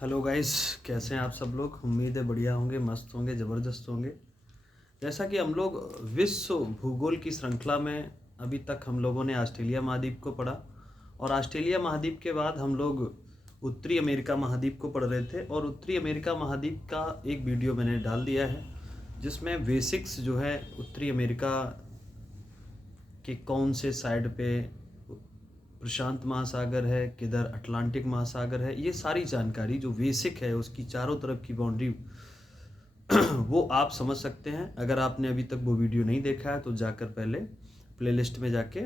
Hello guys, कैसे हैं आप सब लोग। उम्मीद है बढ़िया होंगे, मस्त होंगे, ज़बरदस्त होंगे। जैसा कि हम लोग विश्व भूगोल की श्रृंखला में अभी तक हम लोगों ने ऑस्ट्रेलिया महाद्वीप को पढ़ा और ऑस्ट्रेलिया महाद्वीप के बाद हम लोग उत्तरी अमेरिका महाद्वीप को पढ़ रहे थे और उत्तरी अमेरिका महाद्वीप का एक वीडियो मैंने डाल दिया है जिसमें बेसिक्स जो है उत्तरी अमेरिका के कौन से साइड पे प्रशांत महासागर है, किधर अटलांटिक महासागर है, ये सारी जानकारी जो बेसिक है उसकी चारों तरफ की बाउंड्री वो आप समझ सकते हैं। अगर आपने अभी तक वो वीडियो नहीं देखा है तो जाकर पहले प्लेलिस्ट में जाके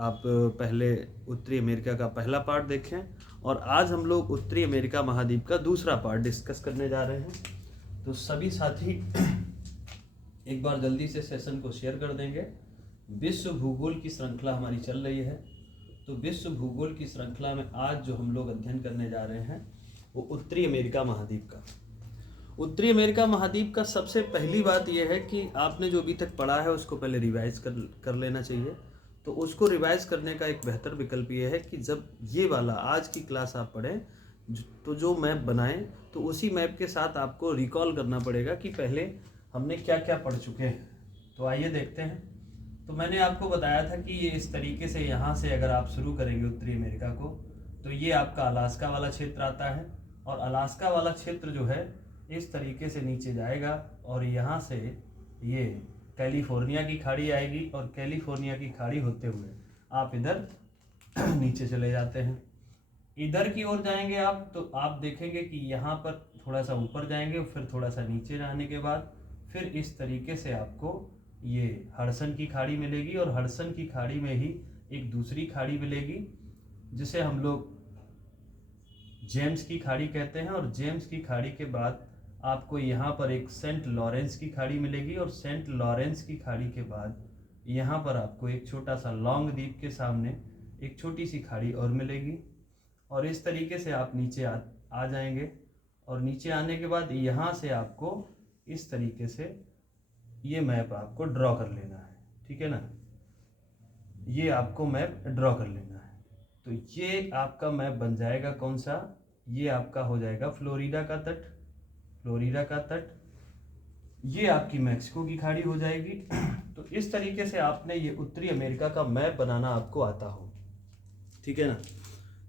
आप पहले उत्तरी अमेरिका का पहला पार्ट देखें और आज हम लोग उत्तरी अमेरिका महाद्वीप का दूसरा पार्ट डिस्कस करने जा रहे हैं। तो सभी साथी एक बार जल्दी से सेशन को शेयर कर देंगे। विश्व भूगोल की श्रृंखला हमारी चल रही है, तो विश्व भूगोल की श्रृंखला में आज जो हम लोग अध्ययन करने जा रहे हैं वो उत्तरी अमेरिका महाद्वीप का। उत्तरी अमेरिका महाद्वीप का सबसे पहली बात यह है कि आपने जो अभी तक पढ़ा है उसको पहले रिवाइज कर लेना चाहिए। तो उसको रिवाइज करने का एक बेहतर विकल्प ये है कि जब ये वाला आज की क्लास आप पढ़ें तो जो मैप बनाएं तो उसी मैप के साथ आपको रिकॉल करना पड़ेगा कि पहले हमने क्या क्या पढ़ चुके हैं। तो आइए देखते हैं। तो मैंने आपको बताया था कि ये इस तरीके से यहाँ से अगर आप शुरू करेंगे उत्तरी अमेरिका को तो ये आपका अलास्का वाला क्षेत्र आता है और अलास्का वाला क्षेत्र जो है इस तरीके से नीचे जाएगा और यहाँ से ये कैलिफोर्निया की खाड़ी आएगी और कैलिफोर्निया की खाड़ी होते हुए आप इधर नीचे चले जाते हैं। इधर की ओर जाएंगे आप तो आप देखेंगे कि यहाँ पर थोड़ा सा ऊपर जाएंगे, फिर थोड़ा सा नीचे जाने के बाद फिर इस तरीके से आपको ये हडसन की खाड़ी मिलेगी और हडसन की खाड़ी में ही एक दूसरी खाड़ी मिलेगी जिसे हम लोग जेम्स की खाड़ी कहते हैं और जेम्स की खाड़ी के बाद आपको यहाँ पर एक सेंट लॉरेंस की खाड़ी मिलेगी और सेंट लॉरेंस की खाड़ी के बाद यहाँ पर आपको एक छोटा सा लॉन्ग द्वीप के सामने एक छोटी सी खाड़ी और मिलेगी और इस तरीके से आप नीचे आ जाएंगे और नीचे आने के बाद यहाँ से आपको इस तरीके से ये मैप आपको ड्रॉ कर लेना है, ठीक है ना। ये आपको मैप ड्रॉ कर लेना है तो ये आपका मैप बन जाएगा कौन सा, ये आपका हो जाएगा फ्लोरिडा का तट। फ्लोरिडा का तट ये आपकी मैक्सिको की खाड़ी हो जाएगी। तो इस तरीके से आपने ये उत्तरी अमेरिका का मैप बनाना आपको आता हो, ठीक है ना।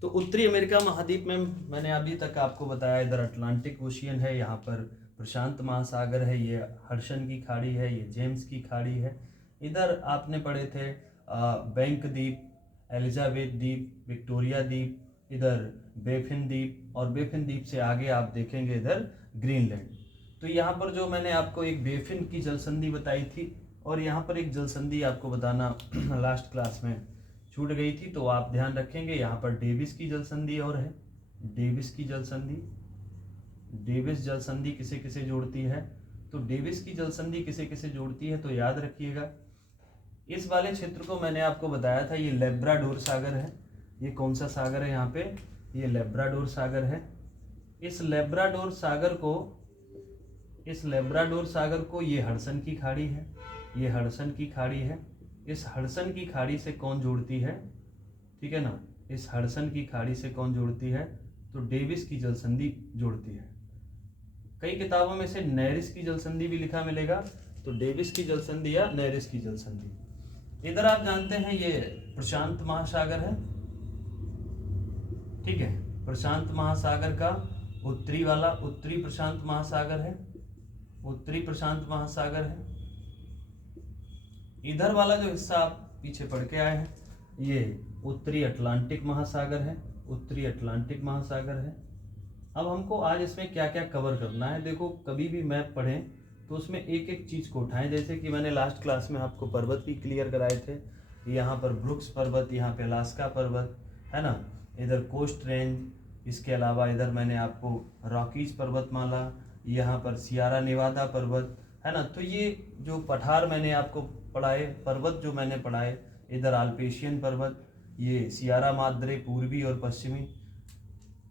तो उत्तरी अमेरिका महाद्वीप में मैंने अभी तक आपको बताया इधर अटलांटिक ओशियन है, यहाँ पर प्रशांत महासागर है, ये हडसन की खाड़ी है, ये जेम्स की खाड़ी है। इधर आपने पढ़े थे बैंक द्वीप, एलिजाबेथ द्वीप, विक्टोरिया द्वीप, इधर बेफिन द्वीप और बेफिन द्वीप से आगे आप देखेंगे इधर ग्रीनलैंड। तो यहाँ पर जो मैंने आपको एक बेफिन की जलसंधि बताई थी और यहाँ पर एक जलसंधि आपको बताना लास्ट क्लास में छूट गई थी, तो आप ध्यान रखेंगे। यहाँ पर डेविस की जलसंधि और है, डेविस की जलसंधि। डेविस जलसंधि किसे किसे जोड़ती है, तो डेविस की जलसंधि किसे किसे जोड़ती है तो याद रखिएगा। इस वाले क्षेत्र को मैंने आपको बताया था ये लेब्राडोर सागर है। ये कौन सा सागर है यहाँ पे, ये लेब्राडोर सागर है। इस लेब्राडोर सागर को ये हडसन की खाड़ी है, ये हडसन की खाड़ी है। इस हडसन की खाड़ी से कौन जोड़ती है, ठीक है ना, इस हडसन की खाड़ी से कौन जोड़ती है तो डेविस की जलसंधि जोड़ती है। कई किताबों में से नेरिस की जलसंधि भी लिखा मिलेगा, तो डेविस की जलसंधि या नेरिस की जलसंधि। इधर आप जानते हैं ये प्रशांत महासागर है, ठीक है। प्रशांत महासागर का उत्तरी वाला उत्तरी प्रशांत महासागर है, उत्तरी प्रशांत महासागर है। इधर वाला जो हिस्सा आप पीछे पढ़ के आए हैं ये उत्तरी अटलांटिक महासागर है, उत्तरी अटलांटिक महासागर है। अब हमको आज इसमें क्या क्या कवर करना है, देखो कभी भी मैप पढ़ें तो उसमें एक एक चीज़ को उठाएं। जैसे कि मैंने लास्ट क्लास में आपको पर्वत भी क्लियर कराए थे, यहाँ पर ब्रुक्स पर्वत, यहाँ पे अलास्का पर्वत है ना, इधर कोस्ट रेंज, इसके अलावा इधर मैंने आपको रॉकीज पर्वतमाला, यहाँ पर सियारा नेवादा पर्वत है ना। तो ये जो पठार मैंने आपको पढ़ाए, पर्वत जो मैंने पढ़ाए, इधर आल्पेशियन पर्वत, ये सियारा माद्रे पूर्वी और पश्चिमी,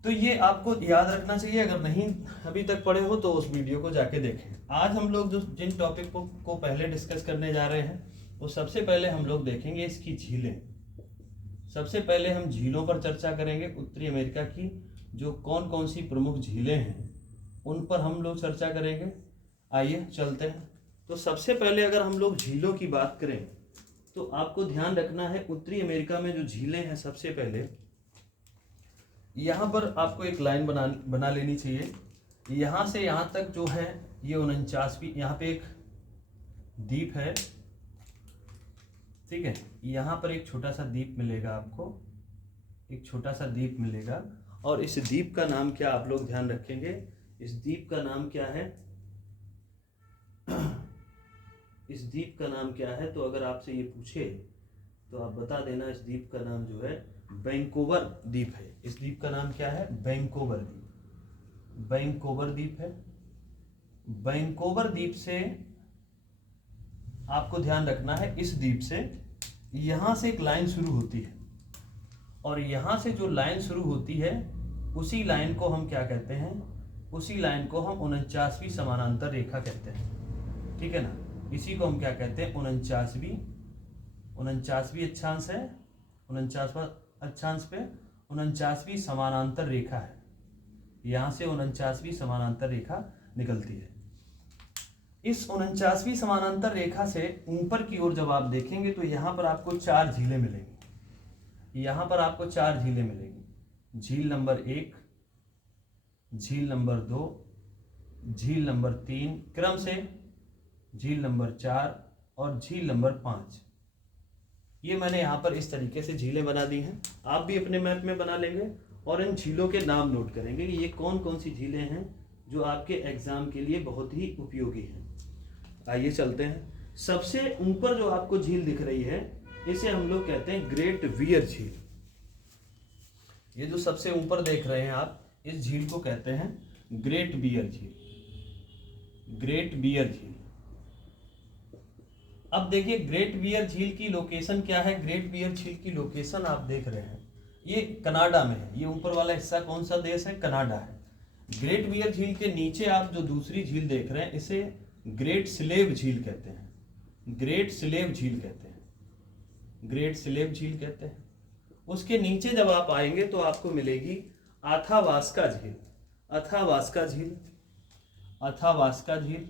तो ये आपको याद रखना चाहिए। अगर नहीं अभी तक पढ़े हो तो उस वीडियो को जाके देखें। आज हम लोग जो जिन टॉपिक को पहले डिस्कस करने जा रहे हैं वो सबसे पहले हम लोग देखेंगे इसकी झीलें। सबसे पहले हम झीलों पर चर्चा करेंगे उत्तरी अमेरिका की, जो कौन कौन सी प्रमुख झीलें हैं उन पर हम लोग चर्चा करेंगे। आइए चलते हैं। तो सबसे पहले अगर हम लोग झीलों की बात करें तो आपको ध्यान रखना है उत्तरी अमेरिका में जो झीलें हैं, सबसे पहले यहाँ पर आपको एक लाइन बना लेनी चाहिए। यहाँ से यहाँ तक जो है ये 49वीं, यहाँ पे एक द्वीप है, ठीक है। यहाँ पर एक छोटा सा द्वीप मिलेगा आपको, एक छोटा सा द्वीप मिलेगा, और इस द्वीप का नाम क्या आप लोग ध्यान रखेंगे, इस द्वीप का नाम क्या है, इस द्वीप का नाम क्या है। तो अगर आपसे ये पूछे तो आप बता देना, इस द्वीप का नाम जो है वैंकूवर द्वीप है। इस द्वीप का नाम क्या है, वैंकूवर द्वीप, वैंकूवर द्वीप है। वैंकूवर द्वीप से आपको ध्यान रखना है, इस द्वीप से यहाँ से एक लाइन शुरू होती है, और यहाँ से जो लाइन शुरू होती है उसी लाइन को हम क्या कहते हैं, उसी लाइन को हम 49वीं समानांतर रेखा कहते हैं, ठीक है ना। इसी को हम क्या कहते हैं, 49वीं अक्षांश है, 49वां अक्षांश पे 49वीं समानांतर रेखा है। यहाँ से 49वीं समानांतर रेखा निकलती है। इस 49वीं समानांतर रेखा से ऊपर की ओर जब आप देखेंगे तो यहाँ पर आपको 4 झीलें मिलेंगी। यहाँ पर आपको 4 झीलें मिलेंगी। झील नंबर 1, झील नंबर 2, झील नंबर 3, क्रम से झील नंबर 4 और झील नंबर 5। ये मैंने यहाँ पर इस तरीके से झीलें बना दी हैं। आप भी अपने मैप में बना लेंगे और इन झीलों के नाम नोट करेंगे कि ये कौन कौन सी झीलें हैं जो आपके एग्जाम के लिए बहुत ही उपयोगी हैं। आइए चलते हैं। सबसे ऊपर जो आपको झील दिख रही है इसे हम लोग कहते हैं ग्रेट बियर झील। ये जो सबसे ऊपर देख रहे हैं आप, इस झील को कहते हैं ग्रेट बियर झील, ग्रेट बियर झील। अब देखिए ग्रेट बियर झील की लोकेशन क्या है। ग्रेट बियर झील की लोकेशन आप देख रहे हैं, ये कनाडा में है। ये ऊपर वाला हिस्सा कौन सा देश है, कनाडा है। ग्रेट बियर झील के नीचे आप जो दूसरी झील देख रहे हैं इसे ग्रेट स्लेव झील कहते हैं, ग्रेट स्लेव झील कहते हैं, ग्रेट स्लेव झील कहते हैं। उसके नीचे जब आप आएंगे तो आपको मिलेगी अथावास्का झील, अथावास्का झील, अथावास्का झील,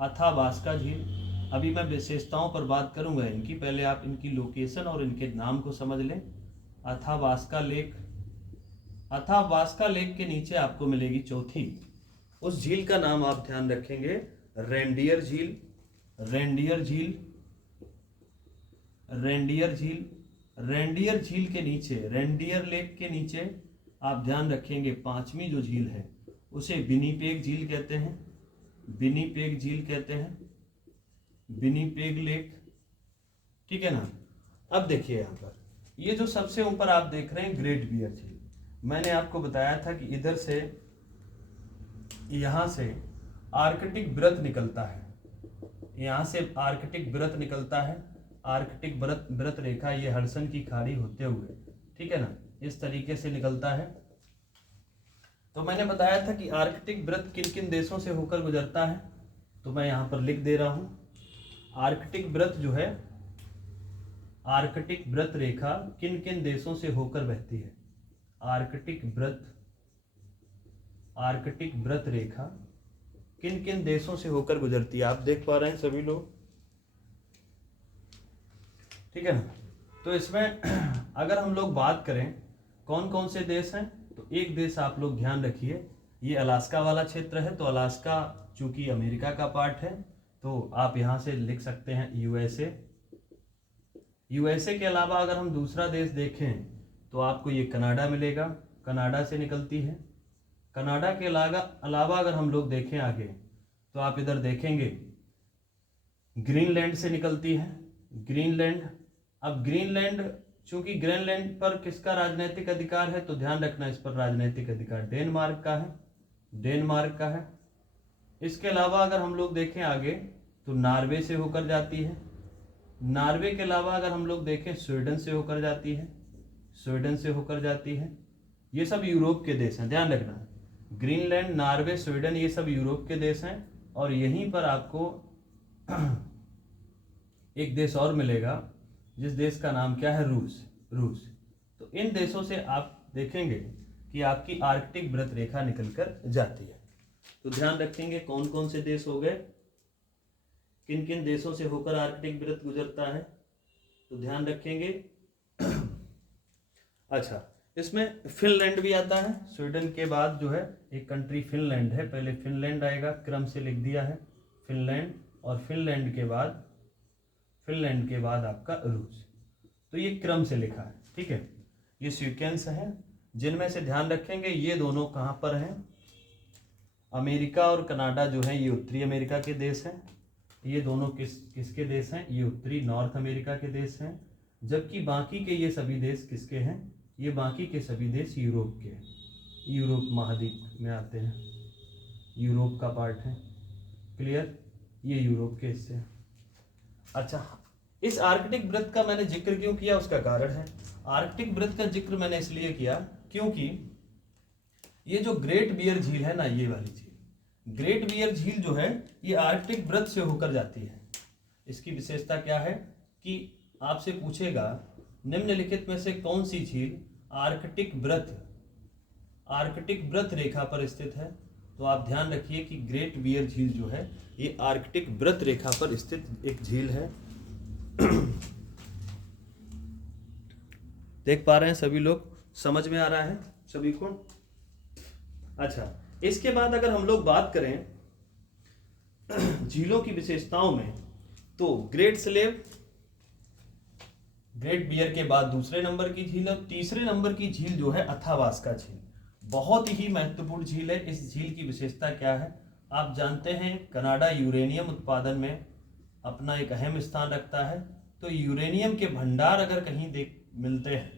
अथावास्का झील। अभी मैं विशेषताओं पर बात करूंगा इनकी, पहले आप इनकी लोकेशन और इनके नाम को समझ लें। अथावास्का लेक, अथावास्का लेक के नीचे आपको मिलेगी चौथी, उस झील का नाम आप ध्यान रखेंगे रेंडियर झील, रेंडियर झील, रेंडियर झील। रेंडियर झील के नीचे, रेंडियर लेक के नीचे आप ध्यान रखेंगे 5वीं जो झील है उसे विनिपेग झील कहते हैं, विनिपेग झील कहते हैं, विनिपेग लेक, ठीक है ना। अब देखिए यहाँ पर ये जो सबसे ऊपर आप देख रहे हैं ग्रेट बियर झील, मैंने आपको बताया था कि इधर से यहाँ से आर्कटिक वृत्त निकलता है, यहाँ से आर्कटिक वृत्त निकलता है, आर्कटिक वृत्त रेखा ये हडसन की खाड़ी होते हुए, ठीक है ना, इस तरीके से निकलता है। तो मैंने बताया था कि आर्कटिक वृत्त किन किन देशों से होकर गुजरता है, तो मैं यहाँ पर लिख दे रहा हूँ। आर्कटिक वृत्त जो है, आर्कटिक वृत्त रेखा किन किन देशों से होकर बहती है, आर्कटिक वृत्त, आर्कटिक वृत्त रेखा किन किन देशों से होकर गुजरती है, आप देख पा रहे हैं सभी लोग, ठीक है ना। तो इसमें अगर हम लोग बात करें कौन कौन से देश हैं, तो एक देश आप लोग ध्यान रखिए, ये अलास्का वाला क्षेत्र है। तो अलास्का चूंकि अमेरिका का पार्ट है तो आप यहाँ से लिख सकते हैं यूएसए। यूएसए के अलावा अगर हम दूसरा देश देखें तो आपको ये कनाडा मिलेगा, कनाडा से निकलती है। कनाडा के अलावा अगर हम लोग देखें आगे तो आप इधर देखेंगे ग्रीनलैंड से निकलती है, ग्रीनलैंड। अब ग्रीनलैंड चूंकि ग्रीनलैंड पर किसका राजनीतिक अधिकार है, तो ध्यान रखना इस पर राजनीतिक अधिकार डेनमार्क का है, डेनमार्क का है। इसके अलावा अगर हम लोग देखें आगे तो नॉर्वे से होकर जाती है। नॉर्वे के अलावा अगर हम लोग देखें स्वीडन से होकर जाती है, स्वीडन से होकर जाती है। ये सब यूरोप के देश हैं, ध्यान रखना। ग्रीनलैंड, नॉर्वे, स्वीडन ये सब यूरोप के देश हैं। और यहीं पर आपको एक देश और मिलेगा जिस देश का नाम क्या है, रूस। रूस। तो इन देशों से आप देखेंगे कि आपकी आर्कटिक वृत्त रेखा निकल कर जाती है। तो ध्यान रखेंगे कौन कौन से देश हो गए, किन किन देशों से होकर आर्कटिक वृत्त गुजरता है, तो ध्यान रखेंगे। अच्छा, इसमें फिनलैंड भी आता है। स्वीडन के बाद जो है एक कंट्री फिनलैंड है, पहले फिनलैंड आएगा, क्रम से लिख दिया है फिनलैंड, और फिनलैंड के बाद आपका रूस। तो ये क्रम से लिखा है, ठीक है, ये सीक्वेंस है, जिनमें से ध्यान रखेंगे ये दोनों कहाँ पर हैं, अमेरिका और कनाडा जो है ये उत्तरी अमेरिका के देश हैं। ये दोनों किसके देश हैं, ये उत्तरी नॉर्थ अमेरिका के देश हैं। जबकि बाकी के ये सभी देश किसके हैं, ये बाकी के सभी देश यूरोप के हैं, यूरोप महाद्वीप में आते हैं, यूरोप का पार्ट है। क्लियर, ये यूरोप के हिस्से हैं। अच्छा, इस आर्कटिक वृत्त का मैंने जिक्र क्यों किया, उसका कारण है। आर्कटिक वृत्त का जिक्र मैंने इसलिए किया क्योंकि ये जो ग्रेट बियर झील है ना, ये वाली झील, ग्रेट बियर झील जो है ये आर्कटिक वृत्त से होकर जाती है। इसकी विशेषता क्या है कि आपसे पूछेगा निम्नलिखित में से कौन सी झील आर्कटिक वृत्त रेखा पर स्थित है, तो आप ध्यान रखिए कि ग्रेट बियर झील जो है ये आर्कटिक वृत्त रेखा पर स्थित एक झील है। देख पा रहे हैं सभी लोग, समझ में आ रहा है सभी को। अच्छा, इसके बाद अगर हम लोग बात करें झीलों की विशेषताओं में, तो ग्रेट बियर के बाद दूसरे नंबर की झील, और तीसरे नंबर की झील जो है अथावास्का झील, बहुत ही महत्वपूर्ण झील है। इस झील की विशेषता क्या है, आप जानते हैं कनाडा यूरेनियम उत्पादन में अपना एक अहम स्थान रखता है। तो यूरेनियम के भंडार अगर कहीं मिलते हैं,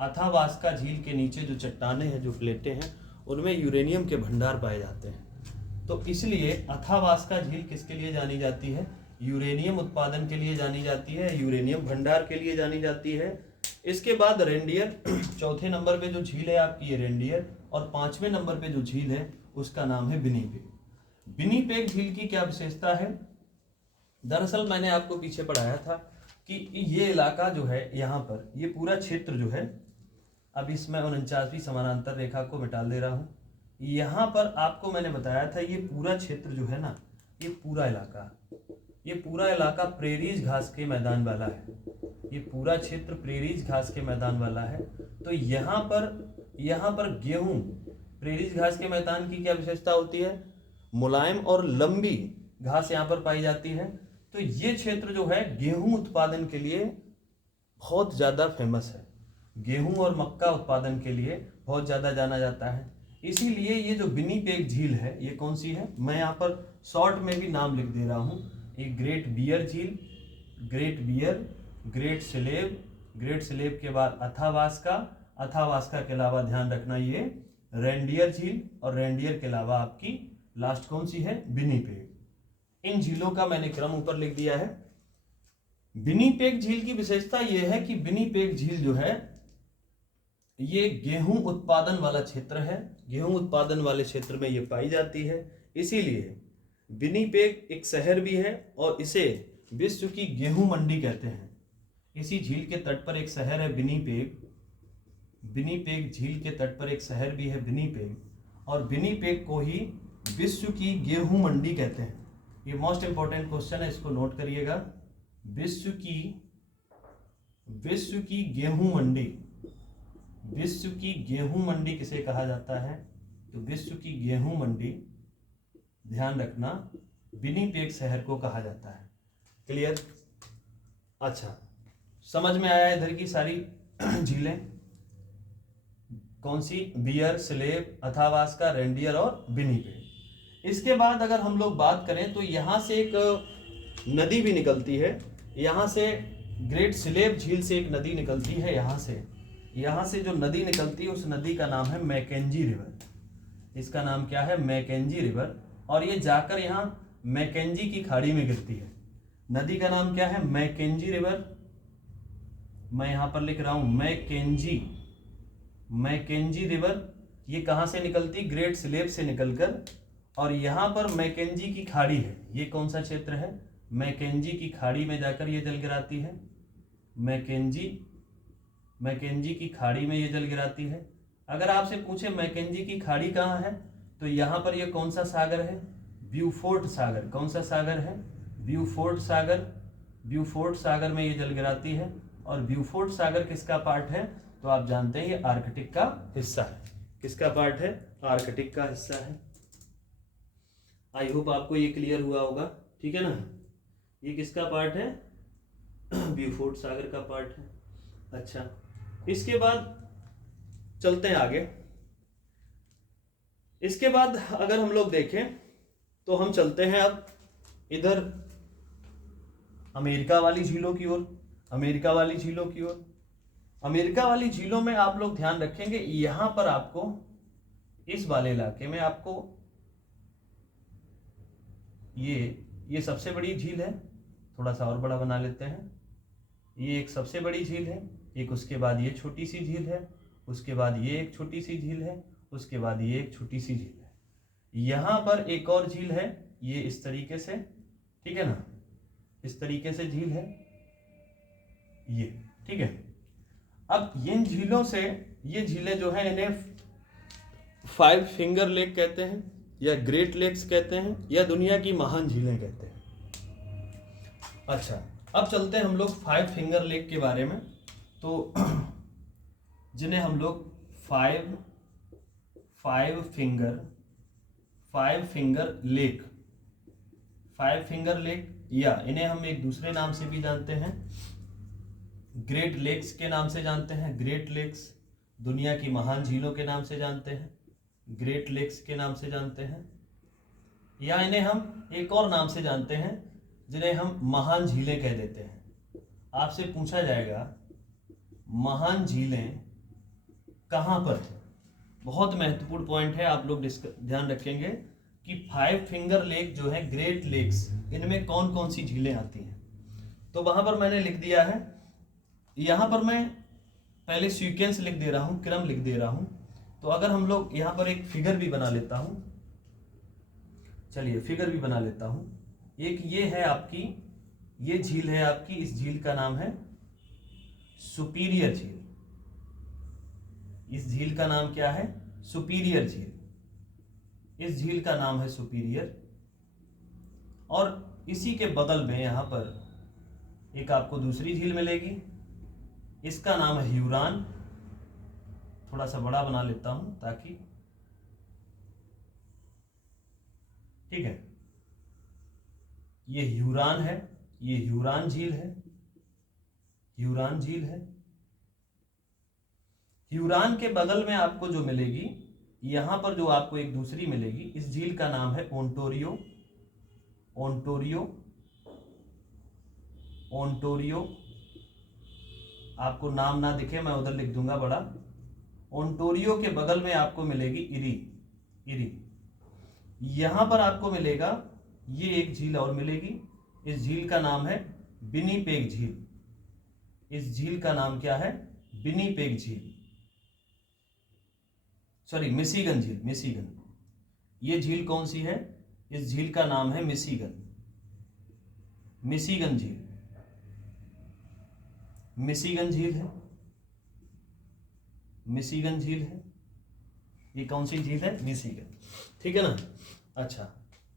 अथावास्का झील के नीचे जो चट्टानें हैं, जो प्लेटें हैं, उनमें यूरेनियम के भंडार पाए जाते हैं। तो इसलिए अथावास्का झील किसके लिए जानी जाती है, यूरेनियम उत्पादन के लिए जानी जाती है, यूरेनियम भंडार के लिए जानी जाती है। इसके बाद रेनडियर, चौथे नंबर पे जो झील है आपकी ये रेनडियर, और पांचवें नंबर पे जो झील है उसका नाम है विनिपेग। विनिपेग झील की क्या विशेषता है, दरअसल मैंने आपको पीछे पढ़ाया था कि ये इलाका जो है यहाँ पर, ये पूरा क्षेत्र जो है, अब इसमें 49वीं समानांतर रेखा को मिटा दे रहा हूँ, यहाँ पर आपको मैंने बताया था ये पूरा क्षेत्र जो है ना, ये पूरा इलाका प्रेरीज घास के मैदान वाला है। ये पूरा क्षेत्र प्रेरीज घास के मैदान वाला है। तो यहाँ पर गेहूं, प्रेरीज घास के मैदान की क्या विशेषता होती है, मुलायम और लंबी घास यहाँ पर पाई जाती है। तो ये क्षेत्र जो है गेहूं उत्पादन के लिए बहुत ज़्यादा फेमस है, गेहूं और मक्का उत्पादन के लिए बहुत ज़्यादा जाना जाता है। इसीलिए ये जो विनिपेग झील है ये कौन सी है, मैं यहाँ पर शॉर्ट में भी नाम लिख दे रहा हूँ। ये ग्रेट बियर झील, ग्रेट बियर, ग्रेट स्लेव के बाद अथावास्का के अलावा ध्यान रखना ये रेनडियर झील, और रेनडियर के अलावा आपकी लास्ट कौन सी है, विनिपेग। इन झीलों का मैंने क्रम ऊपर लिख दिया है। विनिपेग झील की विशेषता यह है कि विनिपेग झील जो है ये गेहूं उत्पादन वाला क्षेत्र है, गेहूं उत्पादन वाले क्षेत्र में ये पाई जाती है। इसीलिए विनिपेग एक शहर भी है और इसे विश्व की गेहूं मंडी कहते हैं। इसी झील के तट पर एक शहर है विनिपेग, विनिपेग झील के तट पर एक शहर भी है विनिपेग, और विनिपेग को ही विश्व की गेहूं मंडी कहते हैं। ये मोस्ट इंपॉर्टेंट क्वेश्चन है, इसको नोट करिएगा। विश्व की गेहूं मंडी, विश्व की गेहूं मंडी किसे कहा जाता है, तो विश्व की गेहूं मंडी, ध्यान रखना, विनिपेग शहर को कहा जाता है। क्लियर, अच्छा समझ में आया इधर की सारी झीलें कौन सी, बियर, स्लेव, अथावास्का, रेनडियर और विनिपेग। इसके बाद अगर हम लोग बात करें तो यहाँ से एक नदी भी निकलती है, यहाँ से ग्रेट स्लेव झील से एक नदी निकलती है, यहाँ से जो नदी निकलती है उस नदी का नाम है मैकेंजी रिवर। इसका नाम क्या है, मैकेंजी रिवर, और ये जाकर यहाँ मैकेंजी की खाड़ी में गिरती है। नदी का नाम क्या है, मैकेंजी रिवर। मैं यहाँ पर लिख रहा हूँ मैकेंजी रिवर। ये कहाँ से निकलती, ग्रेट स्लेव से निकलकर, और यहाँ पर मैकेंजी की खाड़ी है। ये कौन सा क्षेत्र है, मैकेंजी की खाड़ी में जाकर ये जल गिराती है, मैकेंजी की खाड़ी में ये जल गिराती है। अगर आपसे पूछे मैकेंजी की खाड़ी कहाँ है, तो यहाँ पर ये कौन सा सागर है, ब्यूफोर्ट सागर। कौन सा सागर है, ब्यूफोर्ट सागर। ब्यूफोर्ट सागर में ये जल गिराती है। और ब्यूफोर्ट सागर किसका पार्ट है, तो आप जानते हैं ये आर्कटिक का हिस्सा है। किसका पार्ट है, आर्कटिक का हिस्सा है। आई होप आपको ये क्लियर हुआ होगा, ठीक है ना। ये किसका पार्ट है, ब्यूफोर्ट सागर का पार्ट है। अच्छा, इसके बाद चलते हैं आगे। इसके बाद अगर हम लोग देखें तो हम चलते हैं अब इधर अमेरिका वाली झीलों की ओर। अमेरिका वाली झीलों की ओर, अमेरिका वाली झीलों में आप लोग ध्यान रखेंगे, यहां पर आपको इस वाले इलाके में आपको ये सबसे बड़ी झील है। थोड़ा सा और बड़ा बना लेते हैं। ये एक सबसे बड़ी झील है, एक उसके बाद ये छोटी सी झील है, उसके बाद ये एक छोटी सी झील है, उसके बाद ये एक छोटी सी झील है। यहां पर एक और झील है, ये इस तरीके से, ठीक है ना, इस तरीके से झील है ये, ठीक है। अब इन झीलों से, ये झीलें जो है इन्हें 5 फिंगर लेक कहते हैं, या ग्रेट लेक्स कहते हैं, या दुनिया की महान झीलें कहते हैं। अच्छा, अब चलते हैं हम लोग 5 फिंगर लेक के बारे में। तो जिन्हें हम लोग 5 फिंगर लेक, 5 फिंगर लेक, या इन्हें हम एक दूसरे नाम से भी जानते हैं, ग्रेट लेक्स के नाम से जानते हैं। ग्रेट लेक्स, दुनिया की महान झीलों के नाम से जानते हैं, ग्रेट लेक्स के नाम से जानते हैं। या इन्हें हम एक और नाम से जानते हैं जिन्हें हम महान झीलें कह देते हैं। आपसे पूछा जाएगा महान झीलें कहाँ पर है, बहुत महत्वपूर्ण पॉइंट है, आप लोग ध्यान रखेंगे कि 5 फिंगर लेक जो है, ग्रेट लेक्स, इनमें कौन कौन सी झीलें आती हैं। तो वहां पर मैंने लिख दिया है, यहां पर मैं पहले सीक्वेंस लिख दे रहा हूं, क्रम लिख दे रहा हूं। तो अगर हम लोग यहां पर एक फिगर भी बना लेता हूं, चलिए फिगर भी बना लेता हूं। एक ये है आपकी, ये झील है आपकी, इस झील का नाम है सुपीरियर झील। इस झील का नाम क्या है, सुपीरियर झील। इस झील का नाम है सुपीरियर। और इसी के बगल में यहां पर एक आपको दूसरी झील मिलेगी, इसका नाम है ह्यूरॉन। थोड़ा सा बड़ा बना लेता हूं ताकि, ठीक है, ये ह्यूरॉन है, ये ह्यूरॉन झील है, ह्यूरॉन झील है। ह्यूरॉन के बगल में आपको जो मिलेगी, यहां पर जो आपको एक दूसरी मिलेगी, इस झील का नाम है ओंटारियो। ओंटारियो, ओंटारियो, आपको नाम ना दिखे मैं उधर लिख दूंगा बड़ा। ओंटारियो के बगल में आपको मिलेगी इरी। इरी, यहां पर आपको मिलेगा, ये एक झील और मिलेगी, इस झील का नाम है विनिपेग झील। इस झील का नाम क्या है, विनिपेग झील, सॉरी मिशिगन झील, मिशिगन। ये झील कौन सी है, इस झील का नाम है मिशिगन, मिशिगन झील, मिशिगन झील है, मिशिगन झील है। ये कौन सी झील है, मिशिगन, ठीक है ना। अच्छा,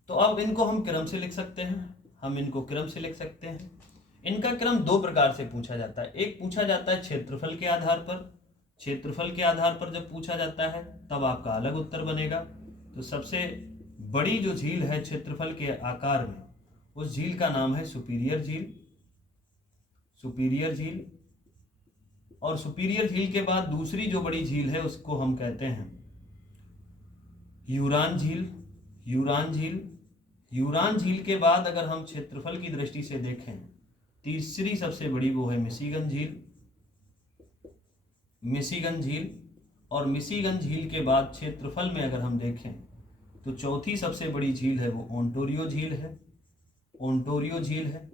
तो अब इनको हम क्रम से लिख सकते हैं, हम इनको क्रम से लिख सकते हैं। इनका क्रम 2 प्रकार से पूछा जाता है। एक पूछा जाता है क्षेत्रफल के आधार पर। क्षेत्रफल के आधार पर जब पूछा जाता है तब आपका अलग उत्तर बनेगा। तो सबसे बड़ी जो झील है क्षेत्रफल के आकार में, उस झील का नाम है सुपीरियर झील, सुपीरियर झील। और सुपीरियर झील के बाद दूसरी जो बड़ी झील है उसको हम कहते हैं ह्यूरॉन झील, ह्यूरॉन झील। ह्यूरॉन झील के बाद अगर हम क्षेत्रफल की दृष्टि से देखें, तीसरी सबसे बड़ी वो है मिशिगन झील, मिशिगन झील। और मिशिगन झील के बाद क्षेत्रफल में अगर हम देखें तो चौथी सबसे बड़ी झील है वो ओंटारियो झील है, ओंटारियो झील है।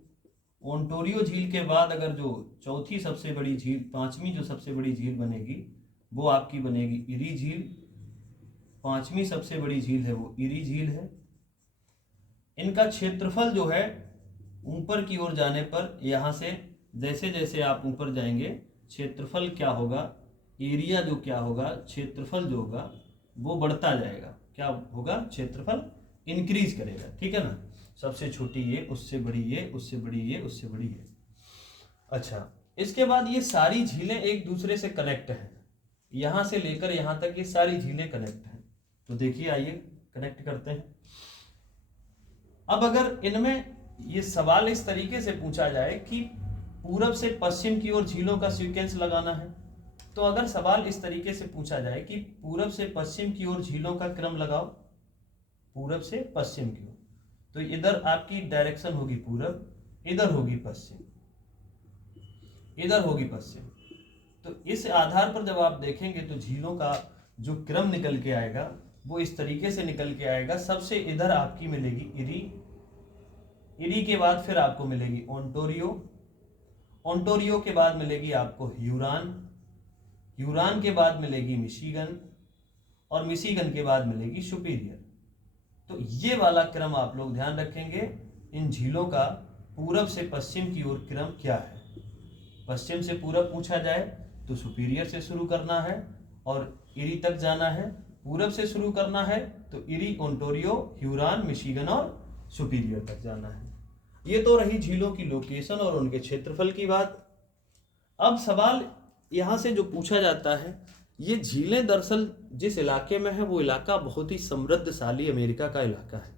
ओंटारियो झील के बाद अगर जो चौथी सबसे बड़ी झील, पांचवी जो सबसे बड़ी झील बनेगी वो आपकी बनेगी इरी झील। पांचवी सबसे बड़ी झील है वो इरी झील है। इनका क्षेत्रफल जो है ऊपर की ओर जाने पर, यहाँ से जैसे जैसे आप ऊपर जाएंगे क्षेत्रफल क्या होगा, एरिया जो क्या होगा, क्षेत्रफल जो होगा वो बढ़ता जाएगा। क्या होगा, क्षेत्रफल इंक्रीज करेगा, ठीक है ना। सबसे छोटी ये, उससे बड़ी ये, उससे बड़ी ये, उससे बड़ी ये। अच्छा, इसके बाद ये सारी झीलें एक दूसरे से कनेक्ट हैं, यहां से लेकर यहां तक ये सारी झीलें कनेक्ट हैं। तो देखिए, आइए कनेक्ट करते हैं। अब अगर इनमें ये सवाल इस तरीके से पूछा जाए कि पूरब से पश्चिम की ओर झीलों का सीक्वेंस लगाना है, तो अगर सवाल इस तरीके से पूछा जाए कि पूरब से पश्चिम की ओर झीलों का क्रम लगाओ, पूरब से पश्चिम की ओर, तो इधर आपकी डायरेक्शन होगी पूरब, इधर होगी पश्चिम, इधर होगी पश्चिम। तो इस आधार पर जब आप देखेंगे तो झीलों का जो क्रम निकल के आएगा वो इस तरीके से निकल के आएगा। सबसे इधर आपकी मिलेगी इरी, इरी के बाद फिर आपको मिलेगी ओंटारियो, ओंटारियो के बाद मिलेगी आपको ह्यूरॉन, ह्यूरॉन के बाद मिलेगी मिशिगन, और मिशिगन के बाद मिलेगी सुपीरियर। तो ये वाला क्रम आप लोग ध्यान रखेंगे। इन झीलों का पूरब से पश्चिम की ओर क्रम क्या है। पश्चिम से पूरब पूछा जाए तो सुपीरियर से शुरू करना है और इरी तक जाना है। पूरब से शुरू करना है तो इरी, ओंटारियो, ह्यूरॉन, मिशिगन और सुपीरियर तक जाना है। ये तो रही झीलों की लोकेशन और उनके क्षेत्रफल की बात। अब सवाल यहाँ से जो पूछा जाता है, ये झीलें दरअसल जिस इलाके में है वो इलाका बहुत ही समृद्धशाली अमेरिका का इलाका है।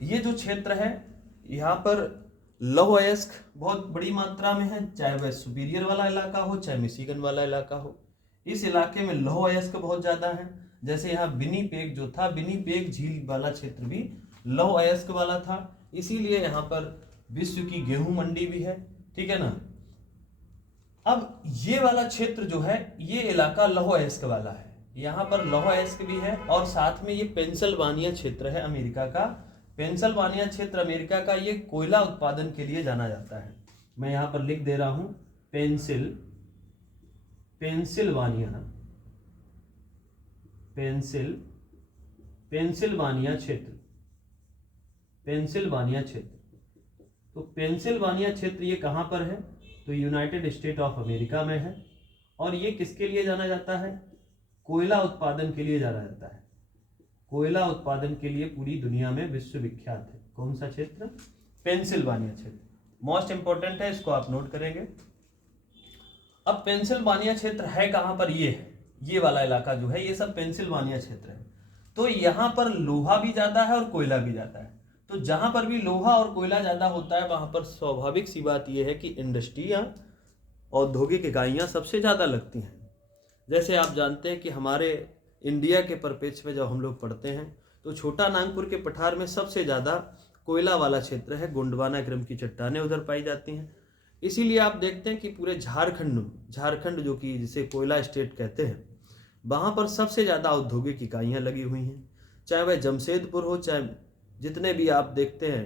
ये जो क्षेत्र है यहाँ पर लौह अयस्क बहुत बड़ी मात्रा में है, चाहे वह सुपीरियर वाला इलाका हो चाहे मिशिगन वाला इलाका हो। इस इलाके में लौह अयस्क बहुत ज्यादा है। जैसे यहाँ विनिपेग जो था, विनिपेग झील वाला क्षेत्र भी लौह अयस्क वाला था, इसीलिए यहाँ पर विश्व की गेहूं मंडी भी है, ठीक है ना। अब ये वाला क्षेत्र जो है ये इलाका लौह अयस्क वाला है, यहाँ पर लौह अयस्क भी है और साथ में ये पेंसिल्वानिया क्षेत्र है अमेरिका का। पेंसिल्वानिया क्षेत्र अमेरिका का ये कोयला उत्पादन के लिए जाना जाता है। मैं यहाँ पर लिख दे रहा हूं पेंसिल्वानिया क्षेत्र, पेंसिल्वानिया क्षेत्र। तो पेंसिल्वानिया क्षेत्र ये कहां पर है, तो यूनाइटेड स्टेट ऑफ अमेरिका में है। और ये किसके लिए जाना जाता है, कोयला उत्पादन के लिए जाना जाता है। कोयला उत्पादन के लिए पूरी दुनिया में विश्वविख्यात है। कौन सा क्षेत्र, पेंसिल्वानिया क्षेत्र, मोस्ट इंपॉर्टेंट है, इसको आप नोट करेंगे। अब पेंसिल्वानिया क्षेत्र है कहां पर, ये है, ये वाला इलाका जो है ये सब पेंसिल्वानिया क्षेत्र है। तो यहां पर लोहा भी ज्यादा है और कोयला भी ज्यादा है। तो जहां पर भी लोहा और कोयला ज्यादा होता है वहां पर स्वाभाविक सी बात यह है कि इंडस्ट्रियां, औद्योगिक इकाइयां सबसे ज्यादा लगती हैं। जैसे आप जानते हैं कि हमारे इंडिया के परिप्रेक्ष्य में जब हम लोग पढ़ते हैं तो छोटा नागपुर के पठार में सबसे ज़्यादा कोयला वाला क्षेत्र है, गोंडवाना क्रम की चट्टानें उधर पाई जाती हैं। इसीलिए आप देखते हैं कि पूरे झारखंड जो कि जिसे कोयला स्टेट कहते हैं, वहाँ पर सबसे ज़्यादा औद्योगिक इकाइयाँ लगी हुई हैं। चाहे वह जमशेदपुर हो, चाहे जितने भी आप देखते हैं,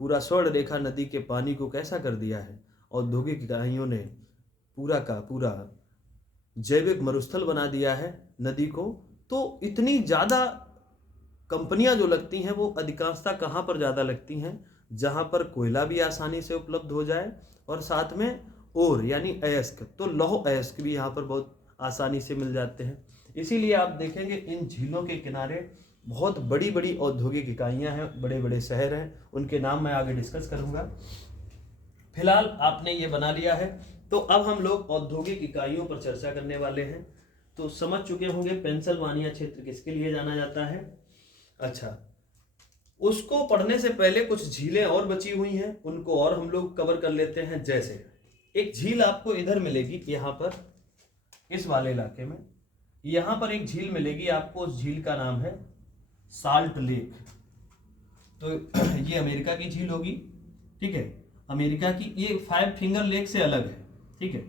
पूरा स्वर्ण रेखा नदी के पानी को कैसा कर दिया है औद्योगिक इकाइयों ने, पूरा का पूरा जैविक मरुस्थल बना दिया है नदी को। तो इतनी ज़्यादा कंपनियां जो लगती हैं वो अधिकांशतः कहाँ पर ज़्यादा लगती हैं, जहाँ पर कोयला भी आसानी से उपलब्ध हो जाए और साथ में और यानी अयस्क, तो लौह अयस्क भी यहाँ पर बहुत आसानी से मिल जाते हैं। इसीलिए आप देखेंगे इन झीलों के किनारे बहुत बड़ी बड़ी औद्योगिक इकाइयाँ हैं, बड़े बड़े शहर हैं, उनके नाम मैं आगे डिस्कस करूँगा। फिलहाल आपने ये बना लिया है, तो अब हम लोग औद्योगिक इकाइयों पर चर्चा करने वाले हैं। तो समझ चुके होंगे पेंसिल्वानिया क्षेत्र किसके लिए जाना जाता है। अच्छा, उसको पढ़ने से पहले कुछ झीलें और बची हुई हैं, उनको और हम लोग कवर कर लेते हैं। जैसे एक झील आपको इधर मिलेगी, यहाँ पर इस वाले इलाके में यहाँ पर एक झील मिलेगी आपको, उस झील का नाम है साल्ट लेक। तो ये अमेरिका की झील होगी, ठीक है, अमेरिका की। ये 5 फिंगर लेक से अलग है, ठीक है,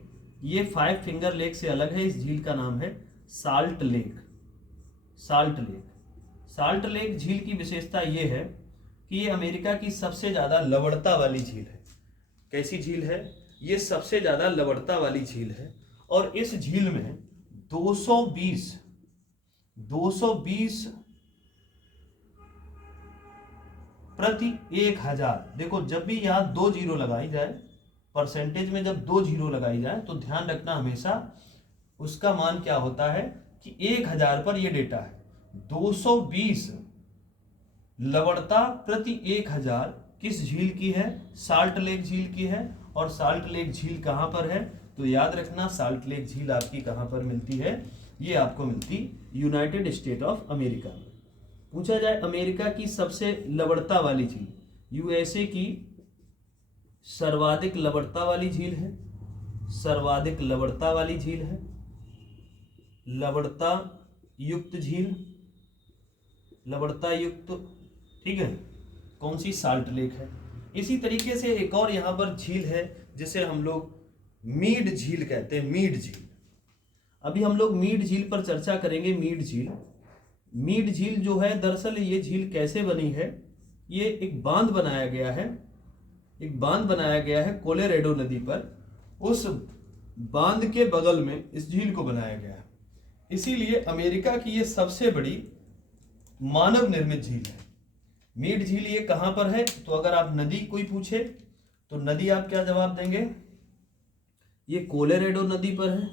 ये 5 फिंगर लेक से अलग है। इस झील का नाम है salt lake. Salt lake, salt lake झील की विशेषता ये है कि ये अमेरिका की सबसे ज्यादा लवणता वाली झील है। कैसी झील है ये, सबसे ज्यादा लवणता वाली झील है। और इस झील में 220 प्रति 1000, देखो जब भी यहाँ 2 जीरो लगाई जाए, परसेंटेज में जब 2 जीरो लगाई जाए तो ध्यान रखना हमेशा उसका मान क्या होता है कि 1000 पर ये डेटा है 220 लवणता प्रति 1000 किस झील की है? साल्ट लेक झील की है। और साल्ट लेक झील कहां पर है? तो याद रखना साल्ट लेक झील आपकी कहां पर मिलती है? ये आपको मिलती यूनाइटेड स्टेट ऑफ अमेरिका में। पूछा जाए अमेरिका की सबसे लवणता वाली झील, यूएसए की सर्वाधिक लवणता वाली झील है, सर्वाधिक लवणता वाली झील है, लवणता युक्त झील, लवणता युक्त, ठीक है, कौन सी? साल्ट लेक है। इसी तरीके से एक और यहां पर झील है जिसे हम लोग मीड झील कहते हैं, मीड झील। अभी हम लोग मीड झील पर चर्चा करेंगे। मीड झील, मीड झील जो है दरअसल ये झील कैसे बनी है? ये एक बांध बनाया गया है, एक बांध बनाया गया है कोलोराडो नदी पर। उस बांध के बगल में इस झील को बनाया गया है, इसीलिए अमेरिका की ये सबसे बड़ी मानव निर्मित झील है। मीड झील ये कहां पर है? तो अगर आप नदी कोई पूछे तो नदी आप क्या जवाब देंगे? ये कोलोराडो नदी पर है,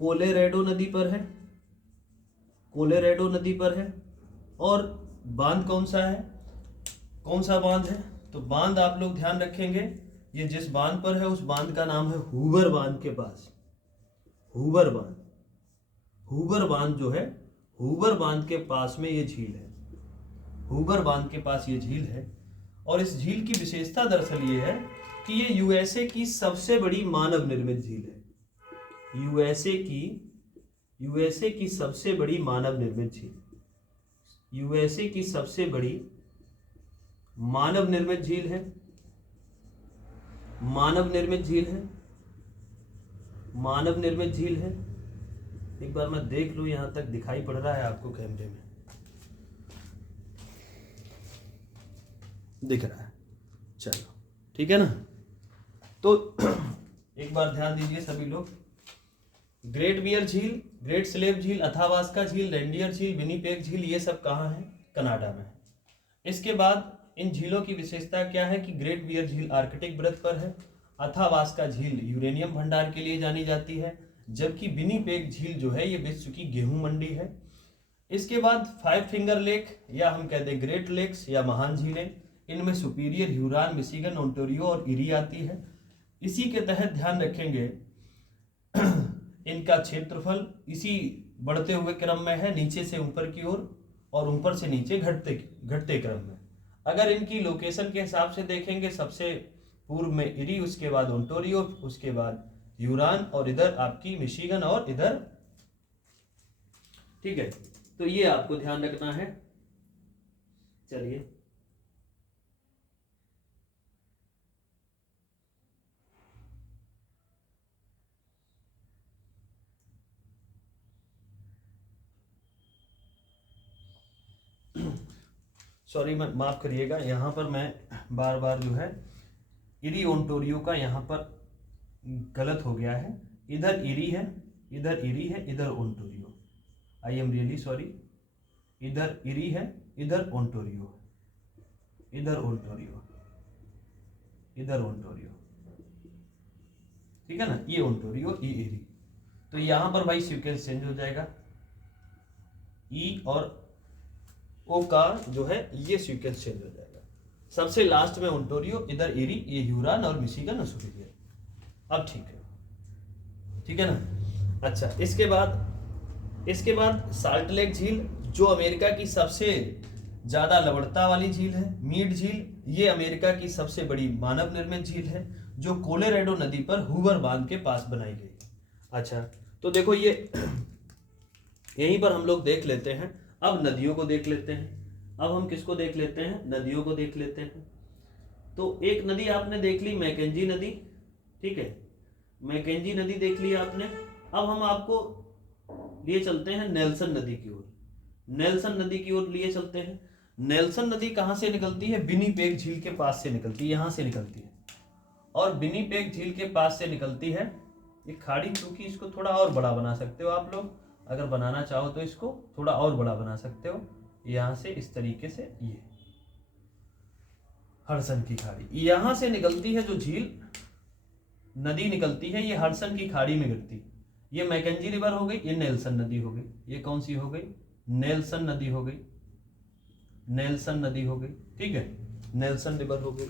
कोलोराडो नदी पर है, कोलोराडो नदी पर है। और बांध कौन सा है? कौन सा बांध है? तो बांध आप लोग ध्यान रखेंगे, ये जिस बांध पर है उस बांध का नाम है हूवर बांध के पास, हूवर बांध। हूवर बांध जो है, हूवर बांध के पास में ये झील है, हूवर बांध के पास ये झील है। और इस झील की विशेषता दरअसल ये है कि ये यूएसए की सबसे बड़ी मानव निर्मित झील है। यूएसए की सबसे बड़ी मानव निर्मित झील, यूएसए की सबसे बड़ी मानव निर्मित झील है, मानव निर्मित झील है, मानव निर्मित झील है। एक बार मैं देख लूं यहां तक दिखाई पड़ रहा है आपको कैमरे में? दिख रहा है, चलो ठीक है ना। तो एक बार ध्यान दीजिए सभी लोग। ग्रेट बियर झील, ग्रेट स्लेव झील, अथावास्का झील, रेंडियर झील, विनीपेग झील, ये सब कहाँ है? कनाडा में है। इसके बाद इन झीलों की विशेषता क्या है कि ग्रेट बियर झील आर्कटिक वृत्त पर है, अथावास्का झील यूरेनियम भंडार के लिए जानी जाती है, जबकि विनीपेग झील जो है ये विश्व की गेहूं मंडी है। इसके बाद 5 फिंगर लेक या हम कहते हैं ग्रेट लेक्स या महान झीलें, इनमें सुपीरियर, ह्यूरॉन, मिशिगन, ओंटारियो और इरी आती है। इसी के तहत ध्यान रखेंगे इनका क्षेत्रफल इसी बढ़ते हुए क्रम में है, नीचे से ऊपर की ओर और ऊपर से नीचे घटते क्रम में। अगर इनकी लोकेशन के हिसाब से देखेंगे, सबसे पूर्व में इरी, उसके बाद ओंटारियो, उसके बाद ह्यूरॉन और इधर आपकी मिशिगन और इधर, ठीक है। तो ये आपको ध्यान रखना है। चलिए सॉरी, मैं माफ करिएगा, यहाँ पर मैं बार बार जो है इरी ओंटारियो का यहाँ पर गलत हो गया है। इधर इरी है, इधर इरी है, इधर Ontario. I am really sorry. इधर इरी है, इधर ओंटारियो, इधर ओंटारियो, इधर ओंटारियो, ठीक है ना। ये ओंटारियो, ये इरी। तो यहाँ पर भाई सीक्वेंस चेंज हो जाएगा, ई और ओ का जो है ये सीक्वेंस चेंज हो जाएगा। सबसे लास्ट में ओंटारियो, इधर इरी, ये ह्यूरॉन और मिशिगन और सुपीरियर। अब ठीक है, ठीक है ना। अच्छा, इसके बाद साल्ट लेक झील जो अमेरिका की सबसे ज्यादा लवणता वाली झील है। मीड झील ये अमेरिका की सबसे बड़ी मानव निर्मित झील है जो कोलोराडो नदी पर हूवर बांध के पास बनाई गई। अच्छा, तो देखो ये यहीं पर हम लोग देख लेते हैं। अब नदियों को देख लेते हैं। अब हम किसको देख लेते हैं? नदियों को देख लेते हैं। तो एक नदी आपने देख ली, मैकेंजी नदी, ठीक है, मैकेंजी नदी देख ली आपने। अब हम आपको लिए चलते हैं नेल्सन नदी की ओर, नेल्सन नदी की ओर लिए चलते हैं। नेल्सन नदी कहाँ से निकलती है? विनीपेग झील के पास से निकलती है, यहाँ से निकलती है। और विनीपेग झील के पास से निकलती है ये खाड़ी, क्योंकि इसको थोड़ा और बड़ा बना सकते हो आप लोग, अगर बनाना चाहो तो इसको थोड़ा और बड़ा बना सकते हो। यहाँ से इस तरीके से ये हडसन की खाड़ी यहाँ से निकलती है, जो झील नदी निकलती है ये हडसन की खाड़ी में गिरती है। ये मैकेंजी रिवर हो गई, ये नेल्सन नदी हो गई। ये कौन सी हो गई? नेल्सन नदी हो गई, नेल्सन नदी हो गई, ठीक है, नेल्सन रिवर हो गई।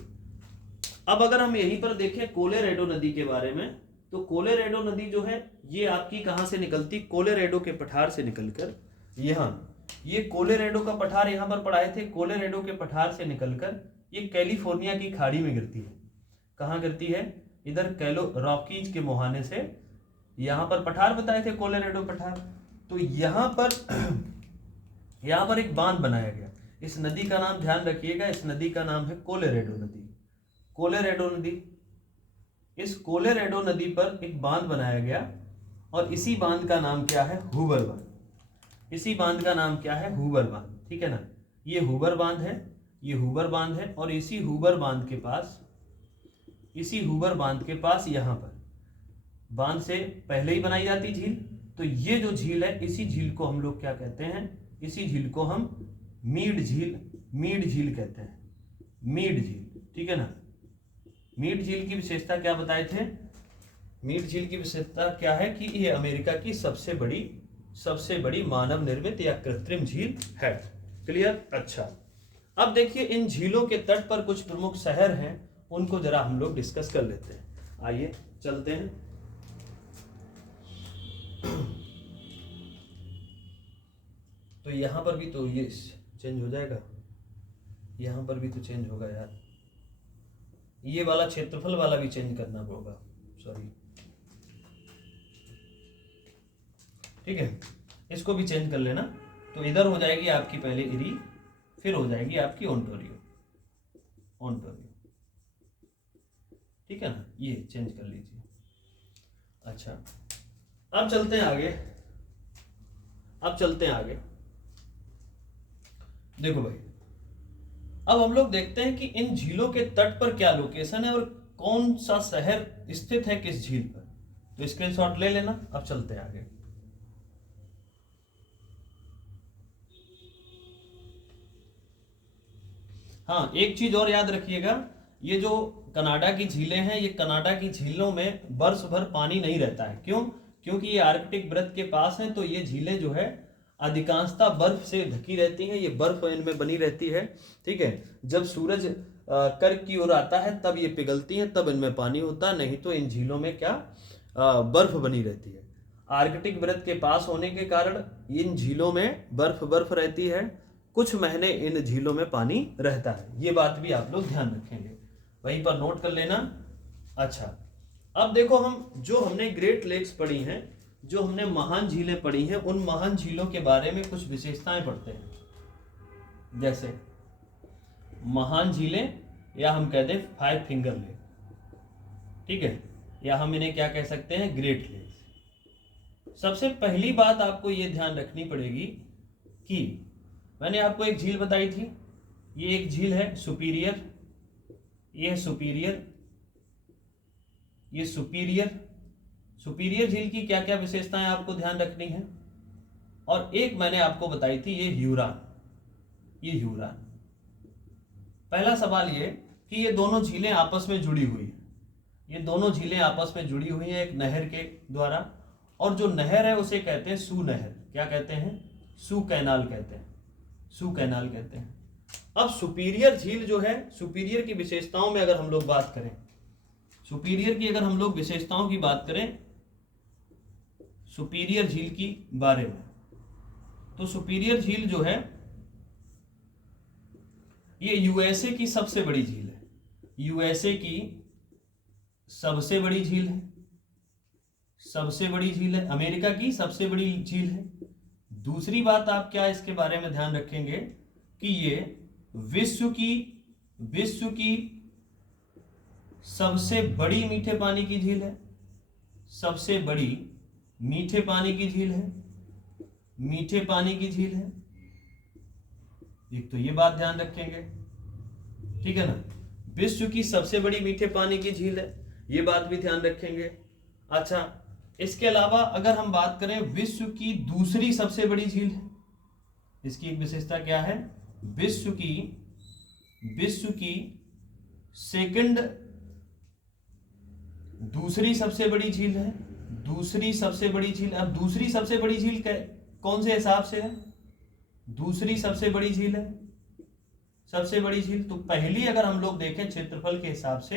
अब अगर हम यहीं पर देखें कोलोराडो नदी के बारे में, तो कोलोराडो नदी जो है ये आपकी कहां से निकलती? कोलोराडो के पठार से निकलकर यहाँ, ये कोलोराडो का पठार यहाँ पर पढ़ाए थे, कोलोराडो के पठार से निकलकर ये कैलिफोर्निया की खाड़ी में गिरती है। कहाँ गिरती है? इधर रॉकीज के मुहाने से, यहाँ पर पठार बताए थे कोलोराडो पठार, तो यहाँ पर एक बांध बनाया गया। इस नदी का नाम ध्यान रखिएगा, इस नदी का नाम है कोलोराडो नदी। कोलोराडो नदी, इस कोलोराडो नदी पर एक बांध बनाया गया और इसी बांध का नाम क्या है? हूवर बांध। इसी बांध का नाम क्या है? हूवर बांध, ठीक है ना। ये हूवर बांध है, ये हूवर बांध है, और इसी हूवर बांध के पास, इसी हूवर बांध के पास यहाँ पर बांध से पहले ही बनाई जाती झील, तो ये जो झील है, इसी झील को हम लोग क्या कहते हैं? इसी झील को हम मीड झील, मीड झील कहते हैं, मीड झील, ठीक है ना। मीड झील की विशेषता क्या बताए थे? मीड झील की विशेषता क्या है कि ये अमेरिका की सबसे बड़ी मानव निर्मित या कृत्रिम झील है। क्लियर? अच्छा, अब देखिए इन झीलों के तट पर कुछ प्रमुख शहर हैं, उनको जरा हम लोग डिस्कस कर लेते हैं। आइए चलते हैं। तो यहां पर भी तो ये चेंज हो जाएगा, यहां पर भी तो चेंज होगा यार, ये वाला क्षेत्रफल वाला भी चेंज करना होगा, सॉरी, ठीक है, इसको भी चेंज कर लेना। तो इधर हो जाएगी आपकी पहले इरी, फिर हो जाएगी आपकी ओंटारियो, ओंटारियो, ठीक है ना, ये चेंज कर लीजिए। अच्छा, अब चलते हैं आगे, अब चलते हैं आगे। देखो भाई, अब हम लोग देखते हैं कि इन झीलों के तट पर क्या लोकेशन है और कौन सा शहर स्थित है किस झील पर। तो स्क्रीनशॉट ले लेना। अब चलते हैं आगे। हाँ, एक चीज और याद रखिएगा, ये जो कनाडा की झीलें हैं, ये कनाडा की झीलों में वर्ष भर पानी नहीं रहता है। क्यों? क्योंकि ये आर्कटिक वृत्त के पास है, तो ये झीलें जो है अधिकांशतः बर्फ से ढकी रहती हैं, ये बर्फ इनमें बनी रहती है, ठीक है। जब सूरज कर्क की ओर आता है तब ये पिघलती हैं, तब इनमें पानी होता है, नहीं तो इन झीलों में क्या बर्फ बनी रहती है। आर्कटिक वृत्त के पास होने के कारण इन झीलों में बर्फ रहती है, कुछ महीने इन झीलों में पानी रहता है। ये बात भी आप लोग ध्यान रखेंगे, वहीं पर नोट कर लेना। अच्छा, अब देखो, हमने ग्रेट लेक्स पढ़ी हैं, जो हमने महान झीलें पढ़ी हैं, उन महान झीलों के बारे में कुछ विशेषताएं पढ़ते हैं। जैसे महान झीलें, या हम कहते हैं 5 फिंगर लेक, ठीक है, या हम इन्हें क्या कह सकते हैं? Great lakes. सबसे पहली बात आपको ये ध्यान रखनी पड़ेगी कि मैंने आपको एक झील बताई थी, ये एक झील है सुपीरियर, ये है सुपीरियर, ये सुपीरियर। सुपीरियर झील की क्या क्या विशेषताएं आपको ध्यान रखनी है। और एक मैंने आपको बताई थी, ये ह्यूरॉन, ये ह्यूरॉन। पहला सवाल ये कि ये दोनों झीलें आपस में जुड़ी हुई हैं, ये दोनों झीलें आपस में जुड़ी हुई हैं एक नहर के द्वारा, और जो नहर है उसे कहते हैं सू नहर। क्या कहते हैं? सू कैनाल कहते हैं, सू कैनाल कहते हैं। अब सुपीरियर झील जो है, सुपीरियर की विशेषताओं में अगर हम लोग बात करें, सुपीरियर की अगर हम लोग विशेषताओं की बात करें सुपीरियर झील की बारे में, तो सुपीरियर झील जो है ये यूएसए की सबसे बड़ी झील है, यूएसए की सबसे बड़ी झील है, सबसे बड़ी झील है, अमेरिका की सबसे बड़ी झील है। दूसरी बात आप क्या इसके बारे में ध्यान रखेंगे कि ये विश्व की सबसे बड़ी मीठे पानी की झील है, सबसे बड़ी मीठे पानी की झील है, मीठे पानी की झील है। एक तो ये बात ध्यान रखेंगे, ठीक है ना, विश्व की सबसे बड़ी मीठे पानी की झील है, ये बात भी ध्यान रखेंगे। अच्छा, इसके अलावा अगर हम बात करें विश्व की दूसरी सबसे बड़ी झील है, इसकी एक विशेषता क्या है? विश्व की सेकंड दूसरी सबसे बड़ी झील है, दूसरी सबसे बड़ी झील। अब दूसरी सबसे बड़ी झील कौन से हिसाब से है? दूसरी सबसे बड़ी झील है, सबसे बड़ी झील। तो पहली अगर हम लोग देखें क्षेत्रफल के हिसाब से